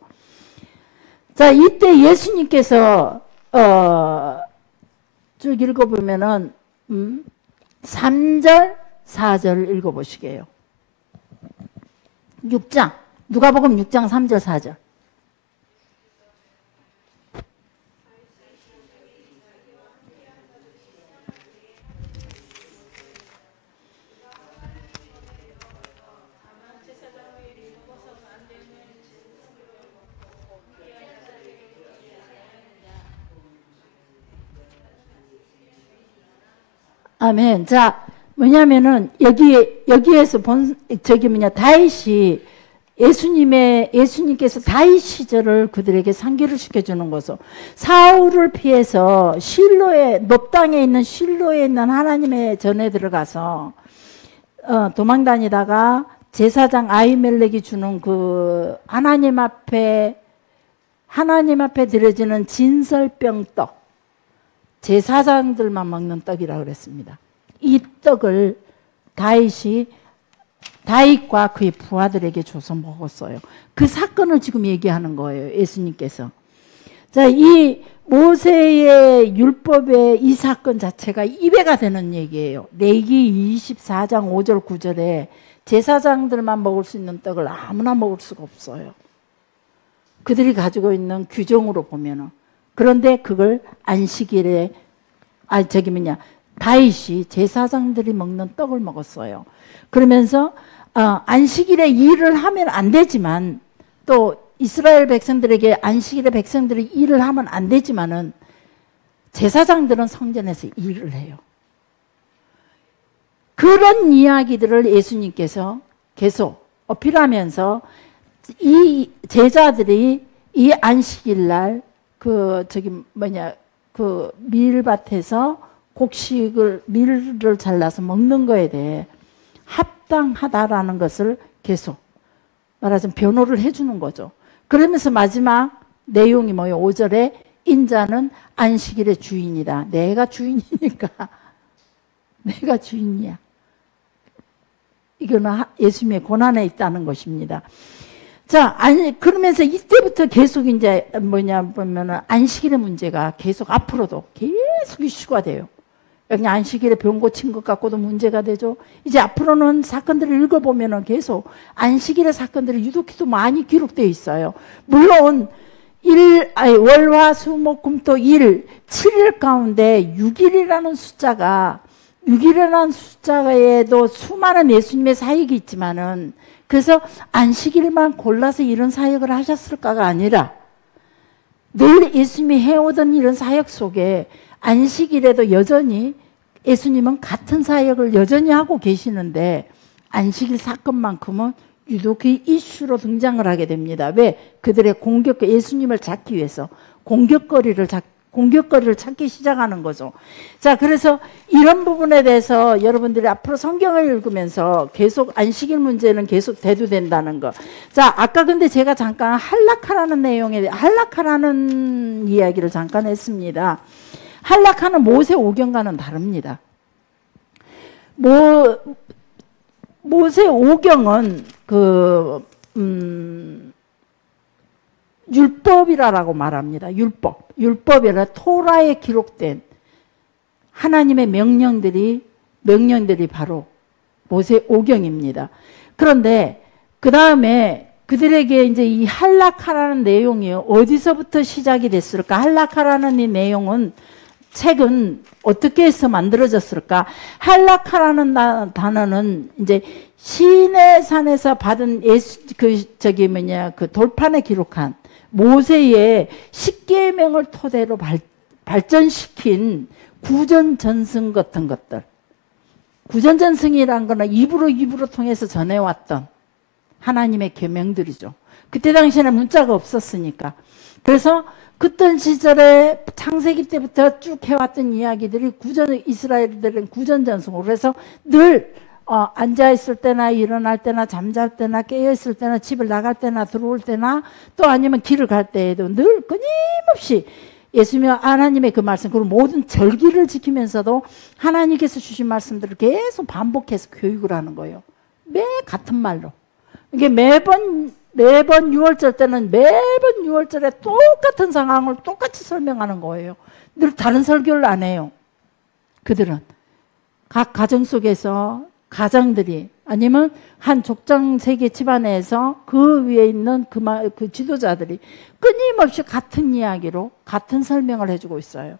자, 이때 예수님께서 쭉 읽어보면은 3절 4절 읽어보시게요. 6장 누가복음 6장 3절 4절. 아멘. 자, 뭐냐면은 여기에서 다윗이 예수님께서 다윗 시절을 그들에게 상기를 시켜주는 거죠. 사울을 피해서 높당에 있는 실로에 있는 하나님의 전에 들어가서 도망다니다가 제사장 아히멜렉이 주는 그 하나님 앞에 드려지는 진설병떡, 제사장들만 먹는 떡이라고 그랬습니다. 이 떡을 다윗과 그의 부하들에게 줘서 먹었어요. 그 사건을 지금 얘기하는 거예요. 예수님께서. 자, 이 모세의 율법의 이 사건 자체가 입에가 되는 얘기예요. 레위기 24장 5절 9절에 제사장들만 먹을 수 있는 떡을 아무나 먹을 수가 없어요. 그들이 가지고 있는 규정으로 보면은. 그런데 그걸 안식일에 다윗이 제사장들이 먹는 떡을 먹었어요. 그러면서 안식일에 일을 하면 안 되지만 또 이스라엘 백성들에게 안식일에 백성들이 일을 하면 안 되지만은 제사장들은 성전에서 일을 해요. 그런 이야기들을 예수님께서 계속 어필하면서 이 제자들이 이 안식일 날 밀밭에서 밀을 잘라서 먹는 거에 대해 합당하다라는 것을 계속 말하자면 변호를 해주는 거죠. 그러면서 마지막 내용이 뭐예요? 5절에 인자는 안식일의 주인이다. 내가 주인이니까 내가 주인이야. 이거는 예수님의 고난에 있다는 것입니다. 자, 그러면서 이때부터 계속 보면은 안식일의 문제가 계속 앞으로도 계속 이슈가 돼요. 그냥 안식일에 병 고친 것 갖고도 문제가 되죠. 이제 앞으로는 사건들을 읽어보면은 계속 안식일의 사건들이 유독히도 많이 기록되어 있어요. 물론 월화 수목 금토 일 7일 가운데 6일이라는 숫자에도 수많은 예수님의 사역이 있지만은 그래서 안식일만 골라서 이런 사역을 하셨을까가 아니라 늘 예수님이 해오던 이런 사역 속에 안식일에도 여전히 예수님은 같은 사역을 여전히 하고 계시는데 안식일 사건만큼은 유독히 이슈로 등장을 하게 됩니다. 왜? 그들의 예수님을 잡기 위해서 공격거리를 찾기 시작하는 거죠. 자, 그래서 이런 부분에 대해서 여러분들이 앞으로 성경을 읽으면서 계속 안식일 문제는 계속 대두된다는 거. 자, 아까 근데 제가 잠깐 할라카라는 이야기를 잠깐 했습니다. 할라카는 모세 오경과는 다릅니다. 모세 오경은 율법이라고 말합니다. 율법. 율법이라 토라에 기록된 하나님의 명령들이 바로 모세 오경입니다. 그런데 그 다음에 그들에게 이제 이 할락하라는 내용이 어디서부터 시작이 됐을까? 할락하라는 이 내용은 책은 어떻게 해서 만들어졌을까? 할락하라는 단어는 이제 시내산에서 받은 그 돌판에 기록한 모세의 십계명을 토대로 발전시킨 구전전승 같은 것들. 구전전승이란 거는 입으로 통해서 전해왔던 하나님의 계명들이죠. 그때 당시에는 문자가 없었으니까. 그래서 그때 시절에 창세기 때부터 쭉 해왔던 이야기들이 이스라엘들은 구전전승으로. 그래서 늘 앉아있을 때나 일어날 때나 잠잘 때나 깨어있을 때나 집을 나갈 때나 들어올 때나 또 아니면 길을 갈 때에도 늘 끊임없이 예수님과 하나님의 그 말씀, 그리고 모든 절기를 지키면서도 하나님께서 주신 말씀들을 계속 반복해서 교육을 하는 거예요. 매 같은 말로. 이게 매번 6월절 때는 매번 6월절에 똑같은 상황을 똑같이 설명하는 거예요. 늘 다른 설교를 안 해요. 그들은 각 가정 속에서 가장들이 아니면 한 족장 세계 집안에서 그 위에 있는 그 지도자들이 끊임없이 같은 이야기로 같은 설명을 해주고 있어요.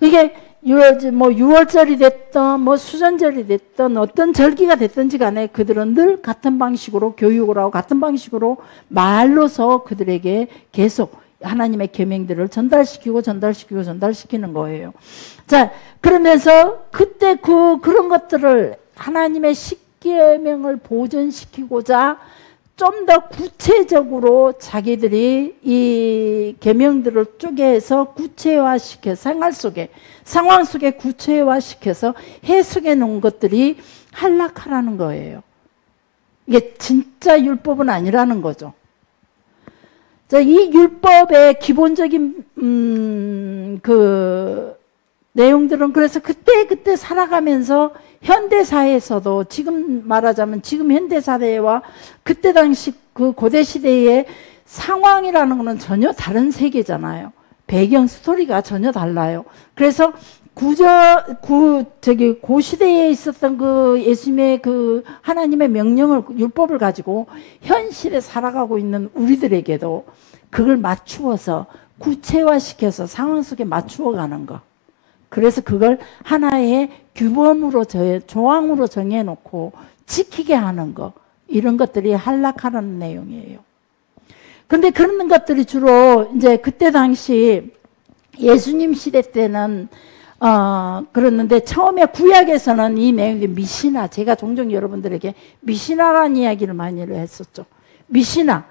이게 6월절이 됐든 뭐 수전절이 됐든 어떤 절기가 됐든지 간에 그들은 늘 같은 방식으로 교육을 하고 같은 방식으로 말로서 그들에게 계속 하나님의 계명들을 전달시키는 거예요. 자, 그러면서 그때 그런 것들을 하나님의 십계명을 보존시키고자 좀 더 구체적으로 자기들이 이 계명들을 쪼개서 구체화시켜 상황 속에 구체화시켜서 해석해 놓은 것들이 할락하라는 거예요. 이게 진짜 율법은 아니라는 거죠. 자, 이 율법의 기본적인 그 내용들은 그래서 그때 살아가면서 현대사에서도 지금 말하자면 지금 현대사회와 그때 당시 그 고대시대의 상황이라는 것은 전혀 다른 세계잖아요. 배경 스토리가 전혀 달라요. 그래서 고시대에 있었던 그 예수님의 그 하나님의 명령을, 율법을 가지고 현실에 살아가고 있는 우리들에게도 그걸 맞추어서 구체화시켜서 상황 속에 맞추어 가는 거. 그래서 그걸 하나의 규범으로 조항으로 정해놓고 지키게 하는 거, 이런 것들이 할락하라는 내용이에요. 그런데 그런 것들이 주로 이제 그때 당시 예수님 시대 때는 그랬는데 처음에 구약에서는 이 내용이 미시나, 제가 종종 여러분들에게 미시나라는 이야기를 많이 했었죠. 미시나.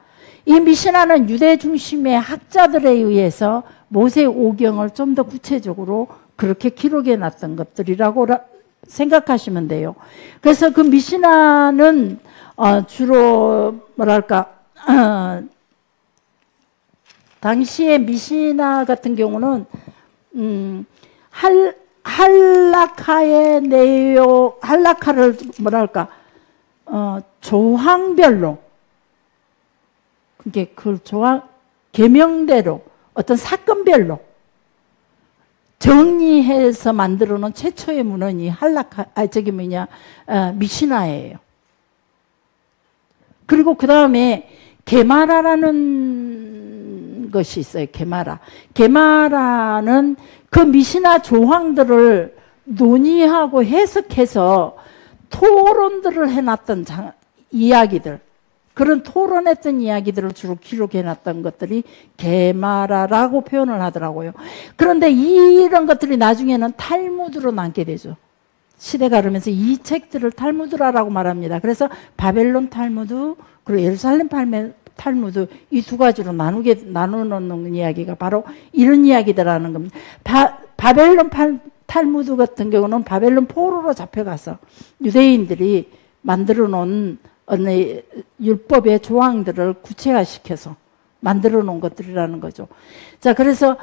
이 미시나는 유대 중심의 학자들에 의해서 모세 오경을 좀 더 구체적으로 그렇게 기록해 놨던 것들이라고 생각하시면 돼요. 그래서 그 미시나는 주로 뭐랄까 당시의 미시나 같은 경우는 할라카의 내용, 할라카를 뭐랄까 조항별로, 그게 그 조항 계명대로 어떤 사건별로 정리해서 만들어 놓은 최초의 문헌이 미시나예요. 그리고 그 다음에 게마라라는 것이 있어요. 게마라는 그 미시나 조항들을 논의하고 해석해서 토론들을 해놨던 이야기들, 그런 토론했던 이야기들을 주로 기록해놨던 것들이 게마라라고 표현을 하더라고요. 그런데 이런 것들이 나중에는 탈무드로 남게 되죠. 시대가 흐르면서 이 책들을 탈무드라라고 말합니다. 그래서 바벨론 탈무드 그리고 예루살렘 탈무드, 이 두 가지로 나누는 이야기가 바로 이런 이야기들라는 겁니다. 바벨론 탈무드 같은 경우는 바벨론 포로로 잡혀가서 유대인들이 만들어 놓은 어느 율법의 조항들을 구체화시켜서 만들어 놓은 것들이라는 거죠. 자, 그래서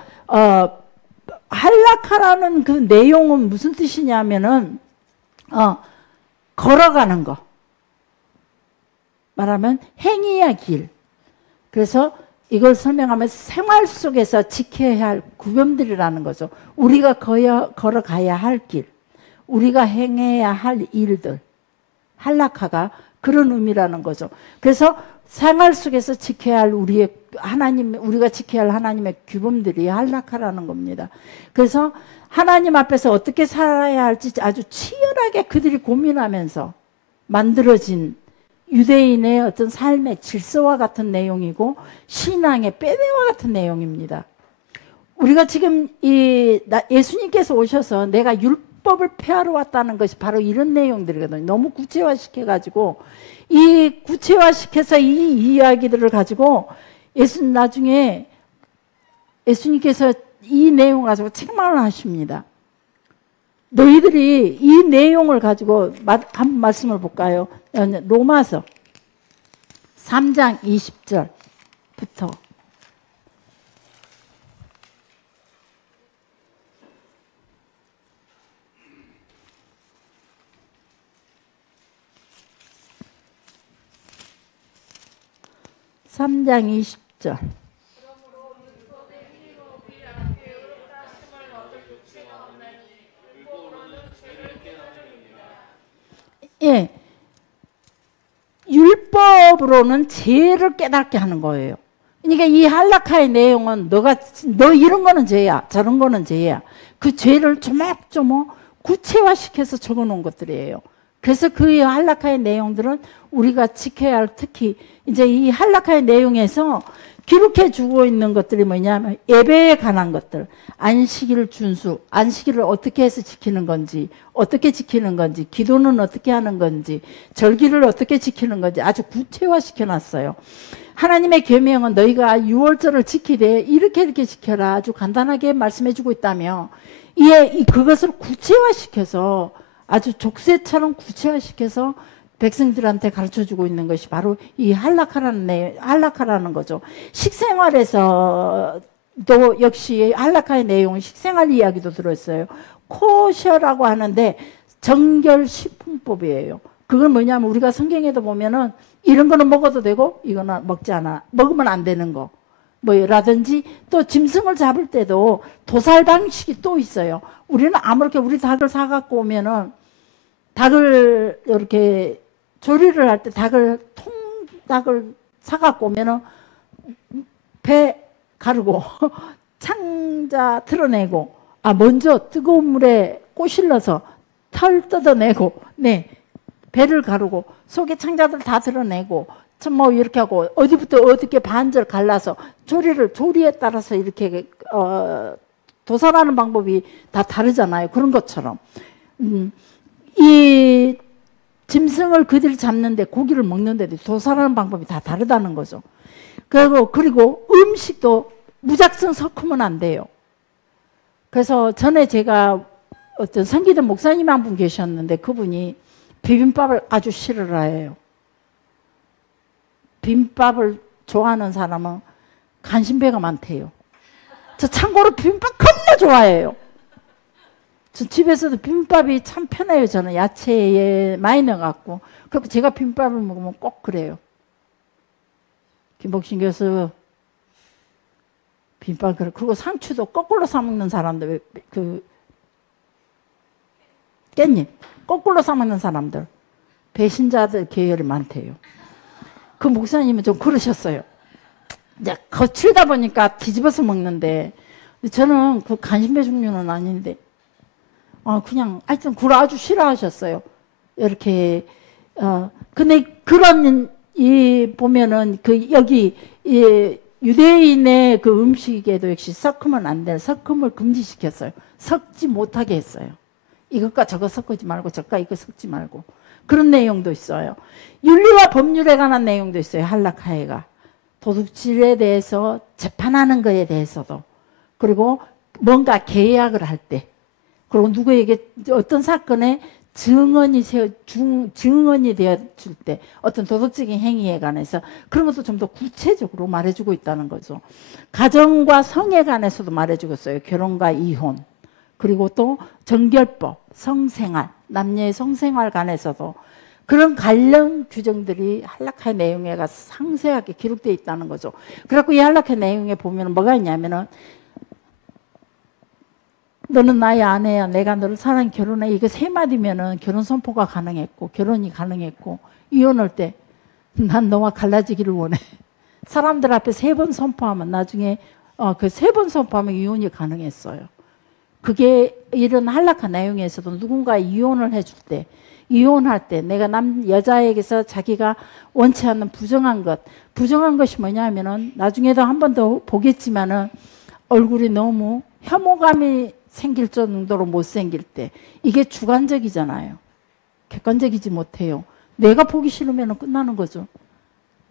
할라카라는 그 내용은 무슨 뜻이냐면은 걸어가는 거. 말하면 행위야 길. 그래서 이걸 설명하면서 생활 속에서 지켜야 할 구범들이라는 거죠. 우리가 걸어가야 할 길, 우리가 행해야 할 일들, 할라카가 그런 의미라는 거죠. 그래서 생활 속에서 지켜야 할 우리가 지켜야 할 하나님의 규범들이 할라카라는 겁니다. 그래서 하나님 앞에서 어떻게 살아야 할지 아주 치열하게 그들이 고민하면서 만들어진 유대인의 어떤 삶의 질서와 같은 내용이고 신앙의 빼내와 같은 내용입니다. 우리가 지금 예수님께서 오셔서 내가 율법을 폐하러 왔다는 것이 바로 이런 내용들이거든요. 너무 구체화시켜가지고 이 구체화시켜서 이 이야기들을 가지고 나중에 예수님께서 이 내용을 가지고 책망을 하십니다. 너희들이 이 내용을 가지고 한 말씀을 볼까요? 로마서 3장 20절부터 (3장 20절) 예, 율법으로는 죄를 깨닫게 하는 거예요. 그러니까 이 할라카의 내용은 너 이런 거는 죄야, 저런 거는 죄야. 그 죄를 조목조목 구체화시켜서 적어놓은 것들이에요. 그래서 그 할라카의 내용들은 우리가 지켜야 할, 특히 이제 이 할라카의 내용에서 기록해 주고 있는 것들이 뭐냐면 예배에 관한 것들, 안식일 준수, 안식일을 어떻게 해서 지키는 건지, 어떻게 지키는 건지, 기도는 어떻게 하는 건지, 절기를 어떻게 지키는 건지 아주 구체화시켜 놨어요. 하나님의 계명은 너희가 유월절을 지키되 이렇게 지켜라 아주 간단하게 말씀해 주고 있다며 그것을 구체화시켜서 아주 족쇄처럼 구체화시켜서 백성들한테 가르쳐주고 있는 것이 바로 이 할라카라는 거죠. 식생활에서도 역시 할라카의 내용은 식생활 이야기도 들어있어요. 코셔라고 하는데 정결식품법이에요. 그건 뭐냐면 우리가 성경에도 보면은 이런 거는 먹어도 되고 이거는 먹지 않아. 먹으면 안 되는 거. 뭐라든지 또 짐승을 잡을 때도 도살 방식이 또 있어요. 우리는 아무렇게 우리 닭을 사갖고 오면은 닭을 이렇게 조리를 할 때 통닭을 사갖고 오면은 배 가르고 창자 드러내고 먼저 뜨거운 물에 꼬실러서 털 뜯어내고 배를 가르고 속에 창자들 다 드러내고 뭐 이렇게 하고 어디부터 어떻게 반절 갈라서 조리에 따라서 이렇게 도살하는 방법이 다 다르잖아요. 그런 것처럼 이 짐승을 그들이 잡는데 고기를 먹는데도 도살하는 방법이 다 다르다는 거죠. 그리고 음식도 무작정 섞으면 안 돼요. 그래서 전에 제가 어떤 성기대 목사님 한 분 계셨는데 그분이 비빔밥을 아주 싫어해요. 비빔밥을 좋아하는 사람은 간신배가 많대요. 저 참고로 비빔밥 겁나 좋아해요. 저 집에서도 비빔밥이 참 편해요. 저는 야채에 많이 넣어갖고. 그리고 제가 비빔밥을 먹으면 꼭 그래요. 김복신 교수 비빔밥 그래. 그리고 상추도 거꾸로 싸먹는 사람들, 깻잎 거꾸로 싸먹는 사람들, 배신자들 계열이 많대요. 그 목사님은 좀 그러셨어요. 이제 거칠다 보니까 뒤집어서 먹는데 저는 그 간신배 종류는 아닌데 그냥 하여튼 굴 아주 싫어하셨어요. 이렇게 근데 그런 보면은 여기 유대인의 그 음식에도 역시 섞으면 안 돼요. 섞음을 금지시켰어요. 섞지 못하게 했어요. 이것과 저거 섞지 말고 저것과 이거 섞지 말고 그런 내용도 있어요. 윤리와 법률에 관한 내용도 있어요. 할라카에가 도둑질에 대해서 재판하는 거에 대해서도 그리고 뭔가 계약을 할 때 그리고 누구에게 어떤 사건에 증언이 되어줄 때 어떤 도덕적인 행위에 관해서 그런 것도 좀 더 구체적으로 말해주고 있다는 거죠. 가정과 성에 관해서도 말해주고 있어요. 결혼과 이혼 그리고 또 정결법, 성생활, 남녀의 성생활 관해서도 그런 관련 규정들이 할라카의 내용에 가서 상세하게 기록되어 있다는 거죠. 그래갖고 이 할라카의 내용에 보면 뭐가 있냐면은 너는 나의 아내야, 내가 너를 사랑해, 결혼해. 이거 세 마디면은 결혼 선포가 가능했고 결혼이 가능했고 이혼할 때 난 너와 갈라지기를 원해. 사람들 앞에 3번 선포하면 나중에 그 3번 선포하면 이혼이 가능했어요. 그게 이런 할라카 내용에서도 누군가 이혼을 해줄 때, 이혼할 때 내가 여자에게서 자기가 원치 않는 부정한 것이 뭐냐면은 나중에도 한 번 더 보겠지만은 얼굴이 너무 혐오감이 생길 정도로 못생길 때, 이게 주관적이잖아요. 객관적이지 못해요. 내가 보기 싫으면 끝나는 거죠.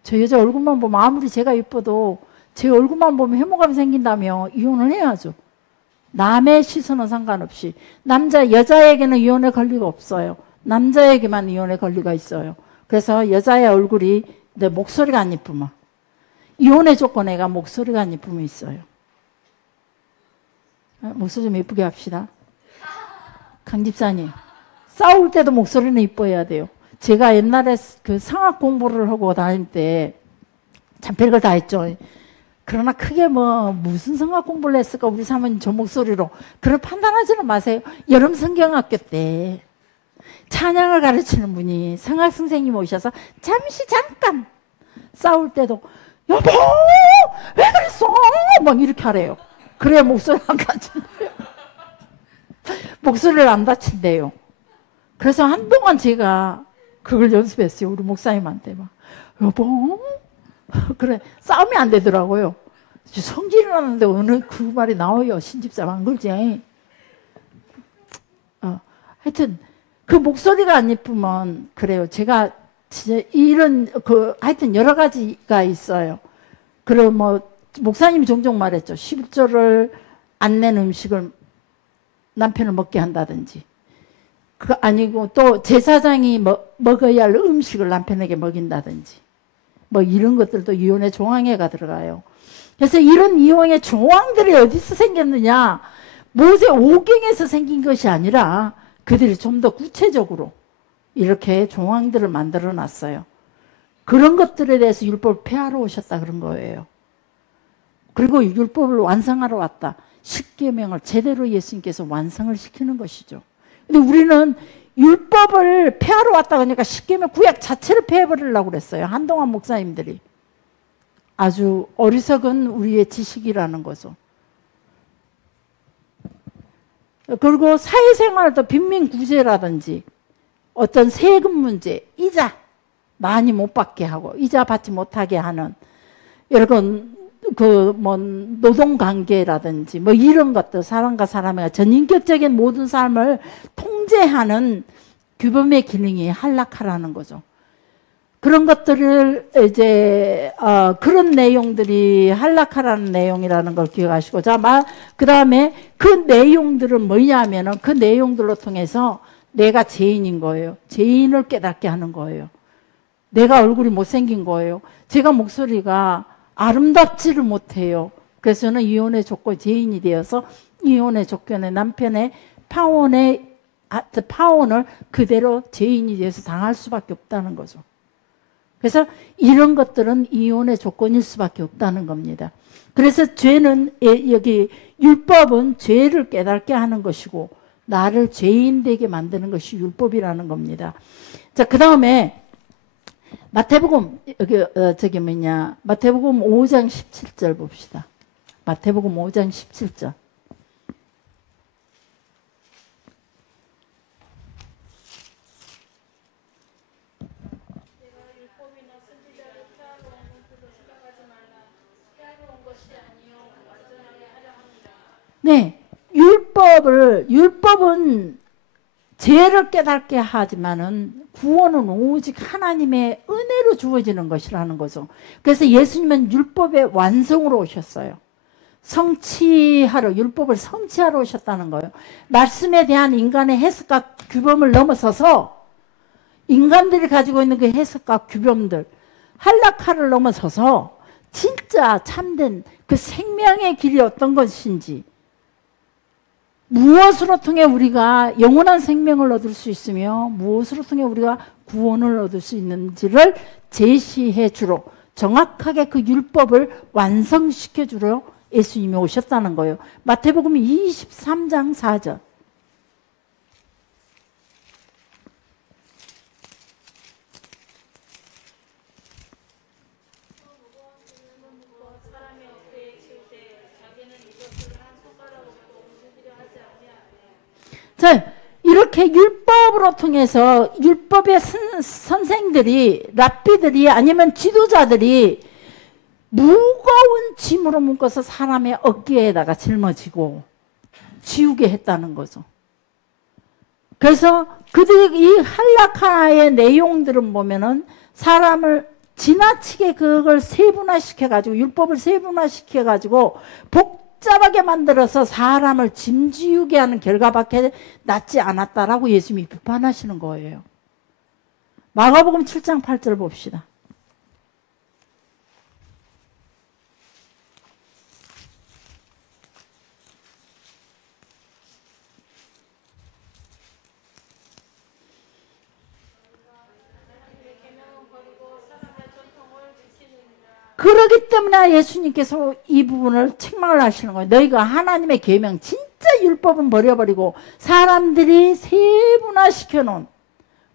저 여자 얼굴만 보면 아무리 제가 예뻐도 제 얼굴만 보면 혐오감이 생긴다면 이혼을 해야죠. 남의 시선은 상관없이. 여자에게는 이혼의 권리가 없어요. 남자에게만 이혼의 권리가 있어요. 그래서 여자의 얼굴이 내 목소리가 안 예쁘면, 이혼의 조건에가 목소리가 안 예쁘면 있어요. 목소리 좀 예쁘게 합시다. 강 집사님, 싸울 때도 목소리는 이뻐야 돼요. 제가 옛날에 그 상학 공부를 하고 다닐 때 참 별걸 다 했죠. 그러나 크게 무슨 성악 공부를 했을까 우리 사모님 저 목소리로, 그걸 판단하지는 마세요. 여름 성경학교 때 찬양을 가르치는 분이 성악 선생님 오셔서 잠깐 싸울 때도 여보 왜 그랬어 막 이렇게 하래요. 그래야 목소리 안 다친대요. 목소리를 안 다친대요. 그래서 한동안 제가 그걸 연습했어요. 우리 목사님한테 막 여보 그래 싸움이 안 되더라고요. 성질이 나는데 어느 그 말이 나와요. 신집사람 안 그러지. 하여튼 그 목소리가 안 예쁘면 그래요. 제가 진짜 이런 하여튼 여러 가지가 있어요. 그리고 목사님이 종종 말했죠. 11조를 안 낸 음식을 남편을 먹게 한다든지, 아니고 또 제사장이 먹어야 할 음식을 남편에게 먹인다든지, 이런 것들도 이혼의 조항에가 들어가요. 그래서 이런 이혼의 조항들이 어디서 생겼느냐, 모세 오경에서 생긴 것이 아니라 그들이 좀 더 구체적으로 이렇게 조항들을 만들어 놨어요. 그런 것들에 대해서 율법을 폐하러 오셨다 그런 거예요. 그리고 율법을 완성하러 왔다. 십계명을 제대로 예수님께서 완성을 시키는 것이죠. 근데 우리는 율법을 폐하러 왔다 그러니까 십계명 구약 자체를 폐해버리려고 그랬어요. 한동안 목사님들이. 아주 어리석은 우리의 지식이라는 거죠. 그리고 사회생활도 빈민구제라든지 어떤 세금 문제, 이자 많이 못 받게 하고 이자 받지 못하게 하는 이런 노동관계라든지 이런 것들, 사람과 사람의 전인격적인 모든 삶을 통제하는 규범의 기능이 할라카라는 거죠. 그런 것들을 이제 그런 내용들이 할라카라는 내용이라는 걸 기억하시고, 그 다음에 그 내용들은 뭐냐면은 그 내용들로 통해서 내가 죄인인 거예요. 죄인을 깨닫게 하는 거예요. 내가 얼굴이 못생긴 거예요. 제가 목소리가 아름답지를 못해요. 그래서 저는 이혼의 조건 죄인이 되어서 이혼의 조건에 남편의 파혼을 그대로 죄인이 되어서 당할 수밖에 없다는 거죠. 그래서 이런 것들은 이혼의 조건일 수밖에 없다는 겁니다. 그래서 죄는, 여기 율법은 죄를 깨닫게 하는 것이고 나를 죄인 되게 만드는 것이 율법이라는 겁니다. 자, 그 다음에 마태복음, 마태복음 5장 17절 봅시다. 마태복음 5장 17절. 네, 율법은 죄를 깨닫게 하지만은 구원은 오직 하나님의 은혜로 주어지는 것이라는 거죠. 그래서 예수님은 율법의 완성으로 오셨어요. 율법을 성취하러 오셨다는 거예요. 말씀에 대한 인간의 해석과 규범을 넘어서서 인간들이 가지고 있는 그 해석과 규범들, 할라카를 넘어서서 진짜 참된 그 생명의 길이 어떤 것인지, 무엇으로 통해 우리가 영원한 생명을 얻을 수 있으며 무엇으로 통해 우리가 구원을 얻을 수 있는지를 제시해 주러, 정확하게 그 율법을 완성시켜 주러 예수님이 오셨다는 거예요. 마태복음 23장 4절. 자, 이렇게 율법으로 통해서 율법의 선생들이, 랍비들이 아니면 지도자들이 무거운 짐으로 묶어서 사람의 어깨에다가 짊어지고 지우게 했다는 거죠. 그래서 그들이 이 할라카의 내용들은 보면은 사람을 지나치게 그걸 세분화시켜가지고, 율법을 세분화시켜가지고 복잡하게 만들어서 사람을 짐지우게 하는 결과밖에 낫지 않았다라고 예수님이 비판하시는 거예요. 마가복음 7장 8절 봅시다. 그러기 때문에 예수님께서 이 부분을 책망을 하시는 거예요. 너희가 하나님의 계명, 진짜 율법은 버려버리고 사람들이 세분화시켜 놓은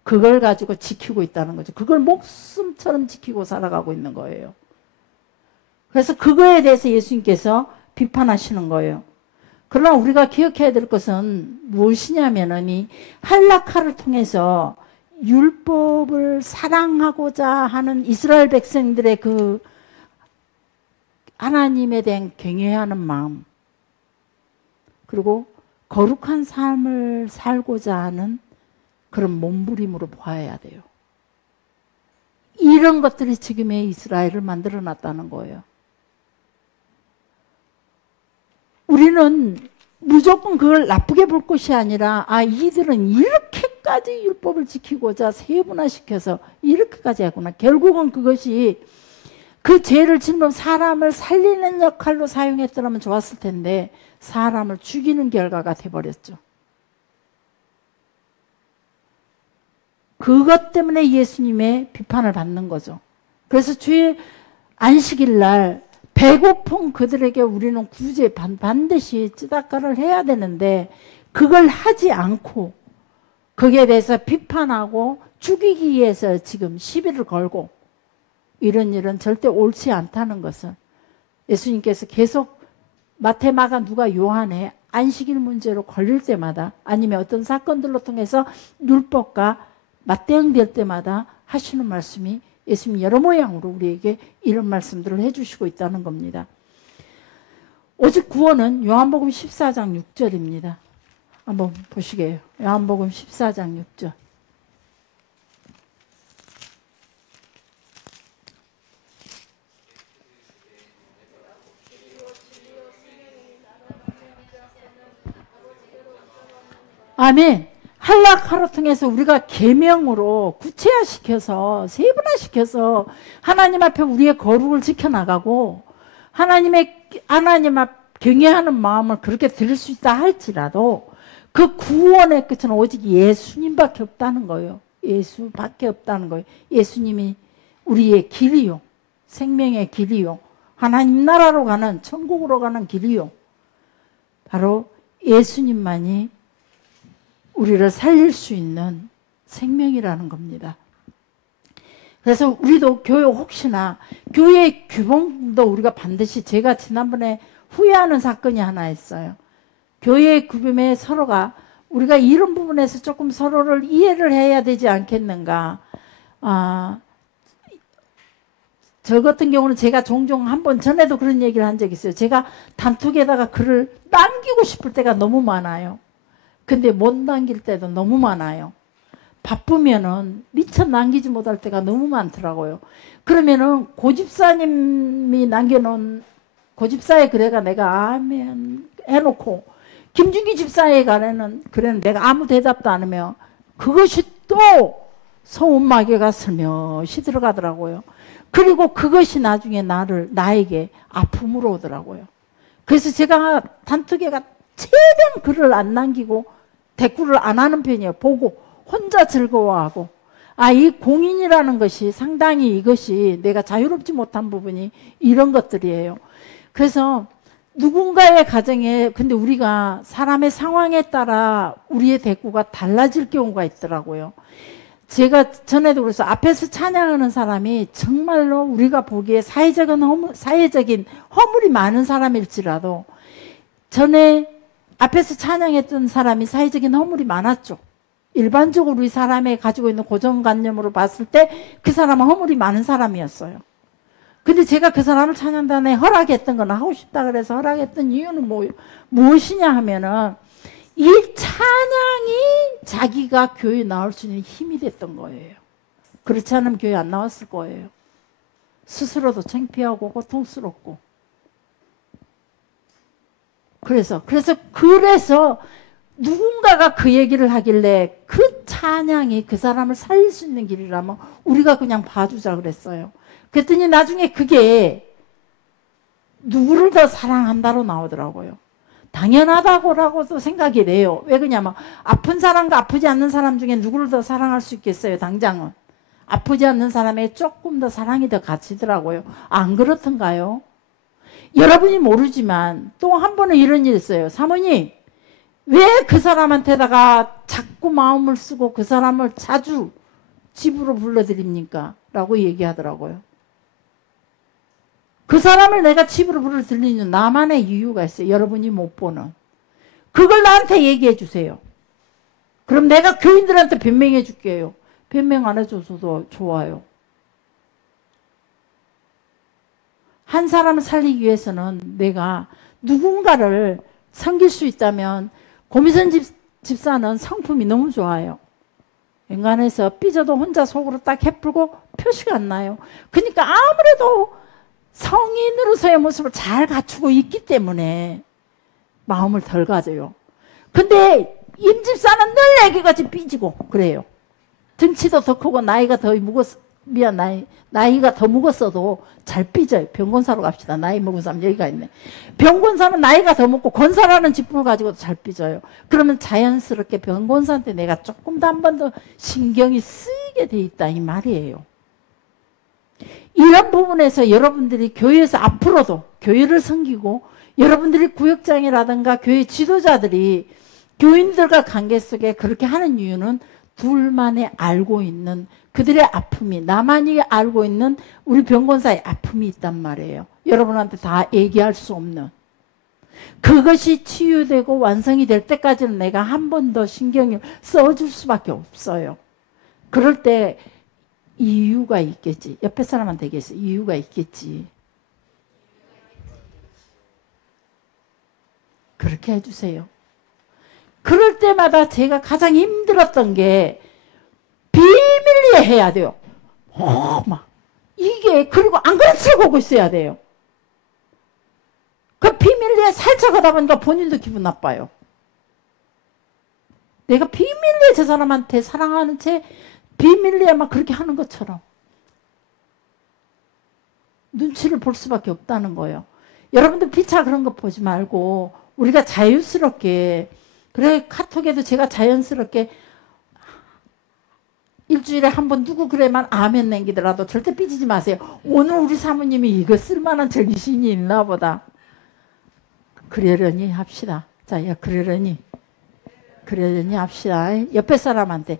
그걸 가지고 지키고 있다는 거죠. 그걸 목숨처럼 지키고 살아가고 있는 거예요. 그래서 그거에 대해서 예수님께서 비판하시는 거예요. 그러나 우리가 기억해야 될 것은 무엇이냐면은 이 할라카를 통해서 율법을 사랑하고자 하는 이스라엘 백성들의 그 하나님에 대한 경외하는 마음, 그리고 거룩한 삶을 살고자 하는 그런 몸부림으로 보아야 돼요. 이런 것들이 지금의 이스라엘을 만들어 놨다는 거예요. 우리는 무조건 그걸 나쁘게 볼 것이 아니라, 아, 이들은 이렇게까지 율법을 지키고자 세분화시켜서 이렇게까지 했구나. 결국은 그것이 그 죄를 짓는 사람을 살리는 역할로 사용했더라면 좋았을 텐데 사람을 죽이는 결과가 돼버렸죠. 그것 때문에 예수님의 비판을 받는 거죠. 그래서 주의 안식일 날 배고픈 그들에게 우리는 구제 반드시 찌다가를 해야 되는데 그걸 하지 않고 거기에 대해서 비판하고 죽이기 위해서 지금 시비를 걸고 이런 일은 절대 옳지 않다는 것은 예수님께서 계속 마태, 마가, 누가, 요한의 안식일 문제로 걸릴 때마다 아니면 어떤 사건들로 통해서 율법과 맞대응될 때마다 하시는 말씀이 예수님 여러 모양으로 우리에게 이런 말씀들을 해주시고 있다는 겁니다. 오직 구원은 요한복음 14장 6절입니다. 한번 보시게요. 요한복음 14장 6절. 아멘. 할락하로 통해서 우리가 계명으로 구체화시켜서 세분화시켜서 하나님 앞에 우리의 거룩을 지켜나가고 하나님 앞 경외하는 마음을 그렇게 드릴 수 있다 할지라도 그 구원의 끝은 오직 예수님밖에 없다는 거예요. 예수밖에 없다는 거예요. 예수님이 우리의 길이요, 생명의 길이요, 하나님 나라로 가는, 천국으로 가는 길이요, 바로 예수님만이 우리를 살릴 수 있는 생명이라는 겁니다. 그래서 우리도 교회 혹시나 교회의 규범도 우리가 반드시, 제가 지난번에 후회하는 사건이 하나 있어요. 교회의 규범에 서로가 우리가 이런 부분에서 조금 서로를 이해를 해야 되지 않겠는가. 저 같은 경우는 제가 종종 한번 전에도 그런 얘기를 한 적이 있어요. 제가 단톡에다가 글을 남기고 싶을 때가 너무 많아요. 근데 못 남길 때도 너무 많아요. 바쁘면은 미처 남기지 못할 때가 너무 많더라고요. 그러면은 고집사님이 남겨놓은 고집사의 글에가 내가 아멘 해놓고 김준기 집사의 글에는 내가 아무 대답도 안 하며 그것이 또 소음마개가 슬며시 들어가더라고요. 그리고 그것이 나중에 나에게 아픔으로 오더라고요. 그래서 제가 단톡에가 최대한 글을 안 남기고 댓글을 안 하는 편이에요. 보고 혼자 즐거워하고, 이 공인이라는 것이 상당히 이것이 내가 자유롭지 못한 부분이 이런 것들이에요. 그래서 누군가의 가정에 근데 우리가 사람의 상황에 따라 우리의 대꾸가 달라질 경우가 있더라고요. 제가 전에도 그래서 앞에서 찬양하는 사람이 정말로 우리가 보기에 사회적인 허물이 많은 사람일지라도 전에 앞에서 찬양했던 사람이 사회적인 허물이 많았죠. 일반적으로 우리 사람이 가지고 있는 고정관념으로 봤을 때 그 사람은 허물이 많은 사람이었어요. 근데 제가 그 사람을 찬양단에 허락했던 건 하고 싶다 그래서 허락했던 이유는 무엇이냐 하면은 이 찬양이 자기가 교회에 나올 수 있는 힘이 됐던 거예요. 그렇지 않으면 교회 안 나왔을 거예요. 스스로도 창피하고 고통스럽고. 그래서 누군가가 그 얘기를 하길래 그 찬양이 그 사람을 살릴 수 있는 길이라면 우리가 그냥 봐주자 그랬어요. 그랬더니 나중에 그게 누구를 더 사랑한다로 나오더라고요. 당연하다고라고도 생각이 돼요. 왜 그러냐면 아픈 사람과 아프지 않는 사람 중에 누구를 더 사랑할 수 있겠어요. 당장은. 아프지 않는 사람에게 조금 더 사랑이 더 갇히더라고요. 안 그렇던가요? 여러분이 모르지만 또 한 번은 이런 일이 있어요. 사모님 왜 그 사람한테다가 자꾸 마음을 쓰고 그 사람을 자주 집으로 불러드립니까? 라고 얘기하더라고요. 그 사람을 내가 집으로 불러들이는 나만의 이유가 있어요. 여러분이 못 보는. 그걸 나한테 얘기해 주세요. 그럼 내가 교인들한테 변명해 줄게요. 변명 안 해줘서도 좋아요. 한 사람을 살리기 위해서는 내가 누군가를 섬길 수 있다면 고미선 집사는 성품이 너무 좋아요. 인간에서 삐져도 혼자 속으로 딱 해풀고 표시가 안 나요. 그러니까 아무래도 성인으로서의 모습을 잘 갖추고 있기 때문에 마음을 덜 가져요. 근데 임 집사는 늘 애기같이 삐지고 그래요. 등치도 더 크고 나이가 더 나이가 더 먹었어도 잘 삐져요. 병권사로 갑시다. 나이 먹은 사람 여기가 있네. 병권사는 나이가 더 먹고 권사라는 직분을 가지고도 잘 삐져요. 그러면 자연스럽게 병권사한테 내가 조금 더 한 번 더 신경이 쓰이게 돼 있다 이 말이에요. 이런 부분에서 여러분들이 교회에서 앞으로도 교회를 섬기고 여러분들이 구역장이라든가 교회 지도자들이 교인들과 관계 속에 그렇게 하는 이유는 둘만이 알고 있는 그들의 아픔이 나만이 알고 있는 우리 병권사의 아픔이 있단 말이에요. 여러분한테 다 얘기할 수 없는. 그것이 치유되고 완성이 될 때까지는 내가 한 번 더 신경을 써줄 수밖에 없어요. 그럴 때 이유가 있겠지. 옆에 사람한테 얘기했어. 이유가 있겠지. 그렇게 해주세요. 그럴 때마다 제가 가장 힘들었던 게 비밀리에 해야 돼요. 막 이게 그리고 안 그렇다고 보고 있어야 돼요. 그 비밀리에 살짝 하다 보니까 본인도 기분 나빠요. 내가 비밀리에 저 사람한테 사랑하는 채 비밀리에 막 그렇게 하는 것처럼 눈치를 볼 수밖에 없다는 거예요. 여러분들 피차 그런 거 보지 말고 우리가 자유스럽게 그래 카톡에도 제가 자연스럽게 일주일에 한 번 누구 그래만 아멘 남기더라도 절대 삐지지 마세요. 오늘 우리 사모님이 이거 쓸만한 정신이 있나 보다. 그러려니 합시다. 자, 야 그러려니 합시다. 옆에 사람한테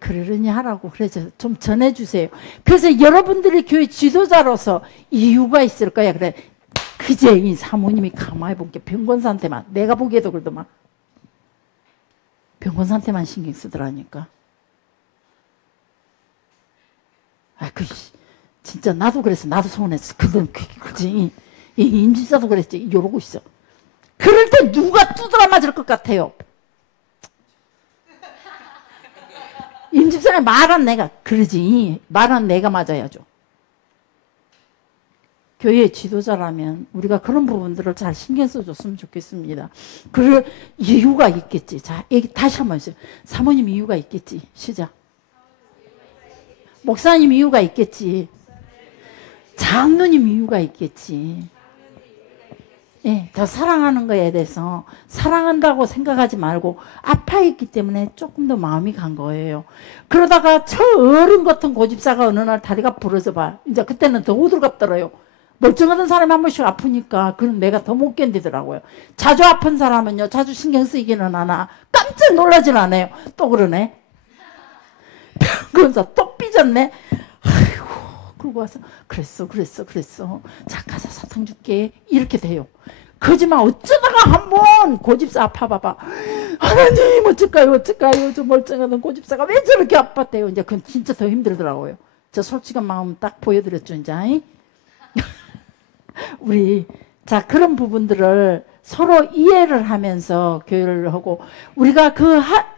그러려니 하라고 그래서 좀 전해주세요. 그래서 여러분들이 교회 지도자로서 이유가 있을 거야. 그래 그제 이 사모님이 가만히 볼게 병권사한테만 내가 보기에도 그러더만 병권사한테만 신경 쓰더라니까. 진짜 나도 그랬어. 나도 서운했어. 그지 이 임지사도 그랬지. 이러고 있어. 그럴 때 누가 두드러 맞을 것 같아요. 임집사님 말한 내가 그러지. 말한 내가 맞아야죠. 교회 지도자라면 우리가 그런 부분들을 잘 신경 써줬으면 좋겠습니다. 그 이유가 있겠지. 자, 다시 한번 해주세요. 사모님 이유가 있겠지. 시작. 목사님 이유가 있겠지. 장로님 이유가 있겠지. 예, 더 사랑하는 거에 대해서 사랑한다고 생각하지 말고 아파있기 때문에 조금 더 마음이 간 거예요. 그러다가 저 어른 같은 고집사가 어느 날 다리가 부러져 봐. 이제 그때는 더 오들갑더라요. 멀쩡하던 사람이 한 번씩 아프니까 그건 내가 더 못 견디더라고요. 자주 아픈 사람은요, 자주 신경 쓰이기는 하나 깜짝 놀라진 않아요. 또 그러네. 그러면서 또 삐졌네. 아이고, 그러고 와서 그랬어. 자, 가서 사탕 줄게. 이렇게 돼요. 그지만 어쩌다가 한번 고집사 아파봐봐. 하나님 어쩔까요? 저 멀쩡하던 고집사가 왜 저렇게 아팠대요. 이제 그건 진짜 더 힘들더라고요. 저 솔직한 마음 딱 보여드렸죠, 이제. 우리 자, 그런 부분들을 서로 이해를 하면서 교육을 하고, 우리가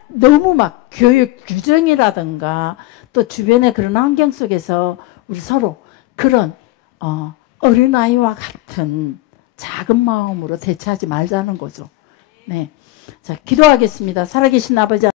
너무 막 교육 규정이라든가 또 주변의 그런 환경 속에서 우리 서로 그런 어린아이와 같은 작은 마음으로 대처하지 말자는 거죠. 네. 자, 기도하겠습니다. 살아계신 아버지